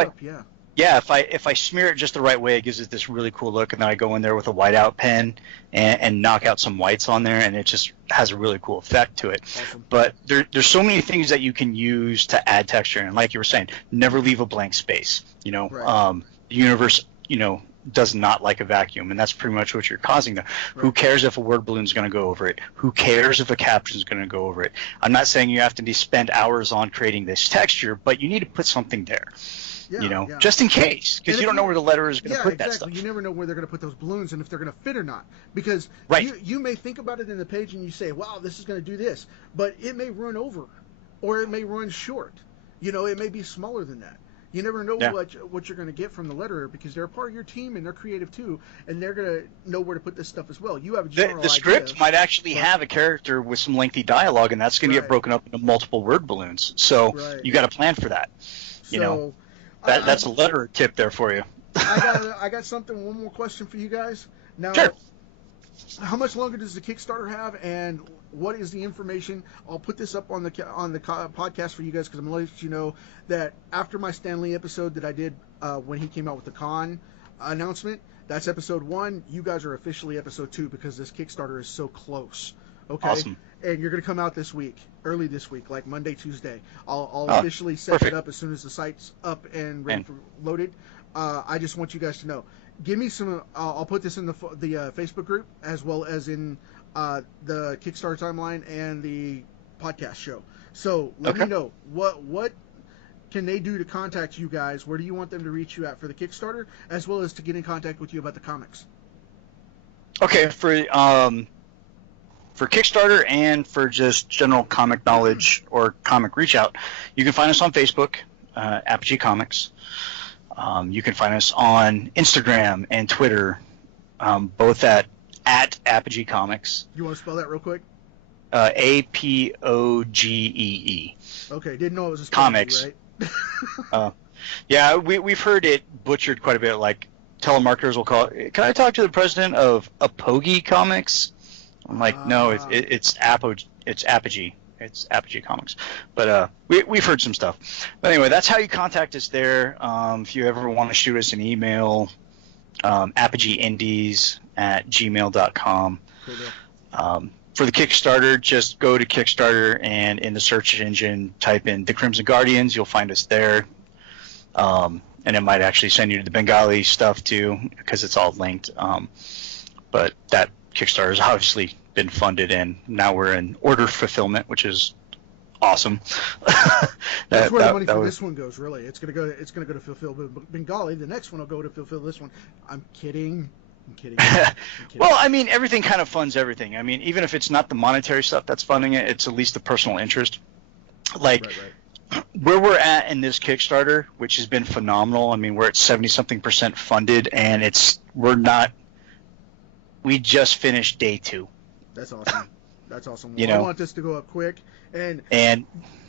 I smear it just the right way, it gives it this really cool look, and then I go in there with a whiteout pen and knock out some whites on there, and it just has a really cool effect to it. Awesome. But there's so many things that you can use to add texture, and like you were saying, never leave a blank space. The universe, does not like a vacuum, and that's pretty much what you're causing there. Right. Who cares if a word balloon is going to go over it? Who cares if a caption is going to go over it? I'm not saying you have to spend hours on creating this texture, but you need to put something there. Just in case, because you don't know where the letter is going to put that stuff. You never know where they're going to put those balloons and if they're going to fit or not. Because you may think about it in the page and you say, wow, this is going to do this, but it may run over or it may run short. It may be smaller than that. You never know what you're going to get from the letterer because they're a part of your team and they're creative too, and they're going to know where to put this stuff as well. You have a general idea. The script might actually have a character with some lengthy dialogue, and that's going to get broken up into multiple word balloons. So you got to plan for that. That's a letterer tip there for you. I got one more question for you guys. Now, sure. How much longer does the Kickstarter have, and what is the information? I'll put this up on the podcast for you guys because I'm going to let you know that after my Stan Lee episode that I did when he came out with the con announcement, that's episode 1. You guys are officially episode 2 because this Kickstarter is so close. Okay. Awesome. And you're going to come out early this week, like Monday, Tuesday. I'll officially set it up as soon as the site's up and ready for loaded. I just want you guys to know. Give me some. I'll put this in the Facebook group as well as in the Kickstarter timeline and the podcast show. So let me know what can they do to contact you guys. Where do you want them to reach you at for the Kickstarter, as well as to get in contact with you about the comics? Okay, for Kickstarter and for just general comic knowledge or comic reach out, you can find us on Facebook, Apogee Comics. You can find us on Instagram and Twitter, both at Apogee Comics. You want to spell that real quick? Apogee. Okay, didn't know it was a comics, right? Yeah, we've heard it butchered quite a bit. Like telemarketers will call it, "Can I talk to the president of Apogee Comics?" I'm like, no, it's Apogee. It's Apogee. It's Apogee Comics. But we've heard some stuff. But anyway, that's how you contact us there. If you ever want to shoot us an email, apogeeindies@gmail.com. For the Kickstarter, just go to Kickstarter and in the search engine type in The Crimson Guardians. You'll find us there. And it might actually send you to the Bengali stuff too because it's all linked. But that Kickstarter has obviously been funded, and now we're in order fulfillment, which is awesome. That's where the money for this one goes. Really, it's gonna go to fulfill Bengali. The next one will go to fulfill this one. I'm kidding. I'm kidding. I'm kidding. Well, I mean, everything kind of funds everything. I mean, even if it's not the monetary stuff that's funding it, it's at least the personal interest. Like, Right. where we're at in this Kickstarter, which has been phenomenal. I mean, we're at 70-something% funded, and we just finished day 2. That's awesome. That's awesome. You Well, I know. want this to go up quick. And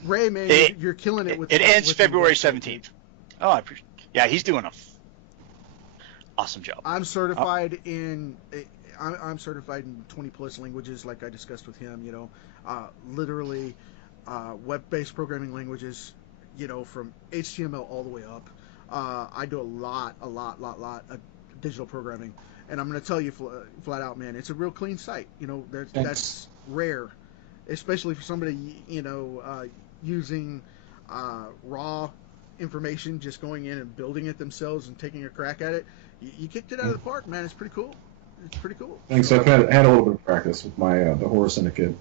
Ray, man, it- you're killing it with it ends with February the- 17th. Oh, I appreciate. Yeah, he's doing a awesome job. I'm certified in 20 plus languages, like I discussed with him. You know, literally web-based programming languages. You know, from HTML all the way up. I do a lot of digital programming, and I'm going to tell you flat out, man, it's a real clean site. You know, that's rare, especially for somebody using raw information, just going in and building it themselves and taking a crack at it. You kicked it out of the park, man. It's pretty cool. Thanks. I've had a little bit of practice with my the Horror Syndicate.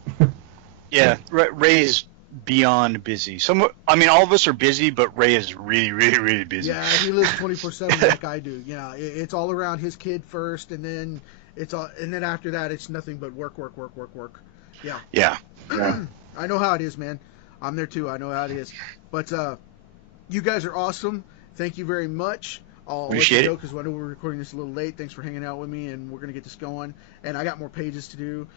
Yeah, Ray's beyond busy. I mean, all of us are busy, but Ray is really, really, really busy. Yeah, he lives 24/7 like I do. Yeah, it's all around his kid first, and then after that, it's nothing but work. Yeah. Yeah. I know how it is, man. I'm there too. I know how it is. But you guys are awesome. Thank you very much. I'll Appreciate let you it. go because I know we're recording this a little late. Thanks for hanging out with me, and we're gonna get this going. And I got more pages to do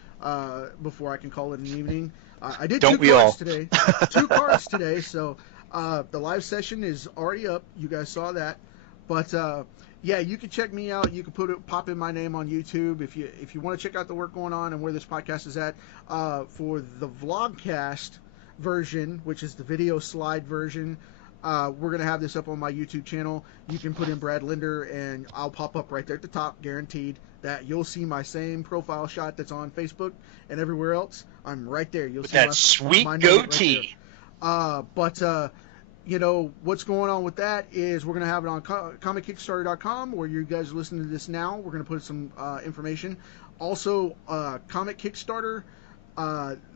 before I can call it an evening. I did Don't two we cards all? today. 2 cards today. So the live session is already up. You guys saw that. But yeah, you can check me out. You can pop in my name on YouTube if you want to check out the work going on and where this podcast is at. For the vlogcast version, which is the video slide version, we're going to have this up on my YouTube channel. You can put in Brad Linder, and I'll pop up right there at the top, guaranteed that you'll see my same profile shot that's on Facebook and everywhere else. I'm right there. You'll With see that sweet my name right goatee. there. But you know, what's going on with that is we're going to have it on Comickickstarter.com, where you guys are listening to this now. We're going to put some information. Also, Comic Kickstarter,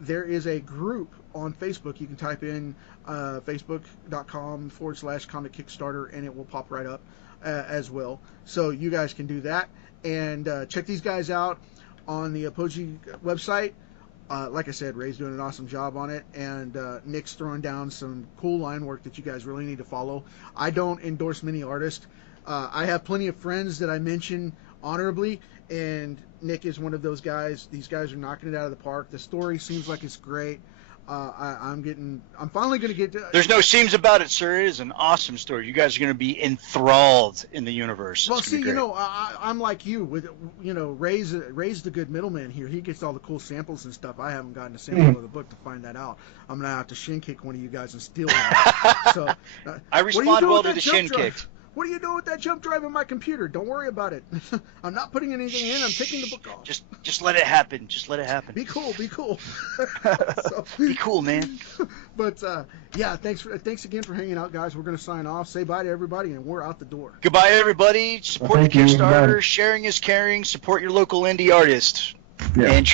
there is a group on Facebook. You can type in facebook.com/Comic Kickstarter, and it will pop right up as well. So you guys can do that. And check these guys out on the Apogee website. Like I said, Ray's doing an awesome job on it, and Nick's throwing down some cool line work that you guys really need to follow. I don't endorse many artists. I have plenty of friends that I mention honorably, and Nick is one of those guys. These guys are knocking it out of the park. The story seems like it's great. I'm finally going to get to... There's no seams about it, sir. It is an awesome story. You guys are going to be enthralled in the universe. Well, It's gonna see, be you great. know, I'm like you with, you know, Ray's the good middleman here. He gets all the cool samples and stuff. I haven't gotten a sample of the book to find that out. I'm gonna have to shin kick one of you guys and steal it. So I what are you respond doing well with to that the jump shin drive? kick. What are you doing with that jump drive in my computer? Don't worry about it. I'm not putting anything in. I'm taking the book off. Just let it happen. Just let it happen. Be cool. So, Be cool, man. but yeah, thanks again for hanging out, guys. We're gonna sign off. Say bye to everybody, and we're out the door. Goodbye, everybody. Support the Thank you. Kickstarter. Goodbye. Sharing is caring. Support your local indie artist. Yeah. And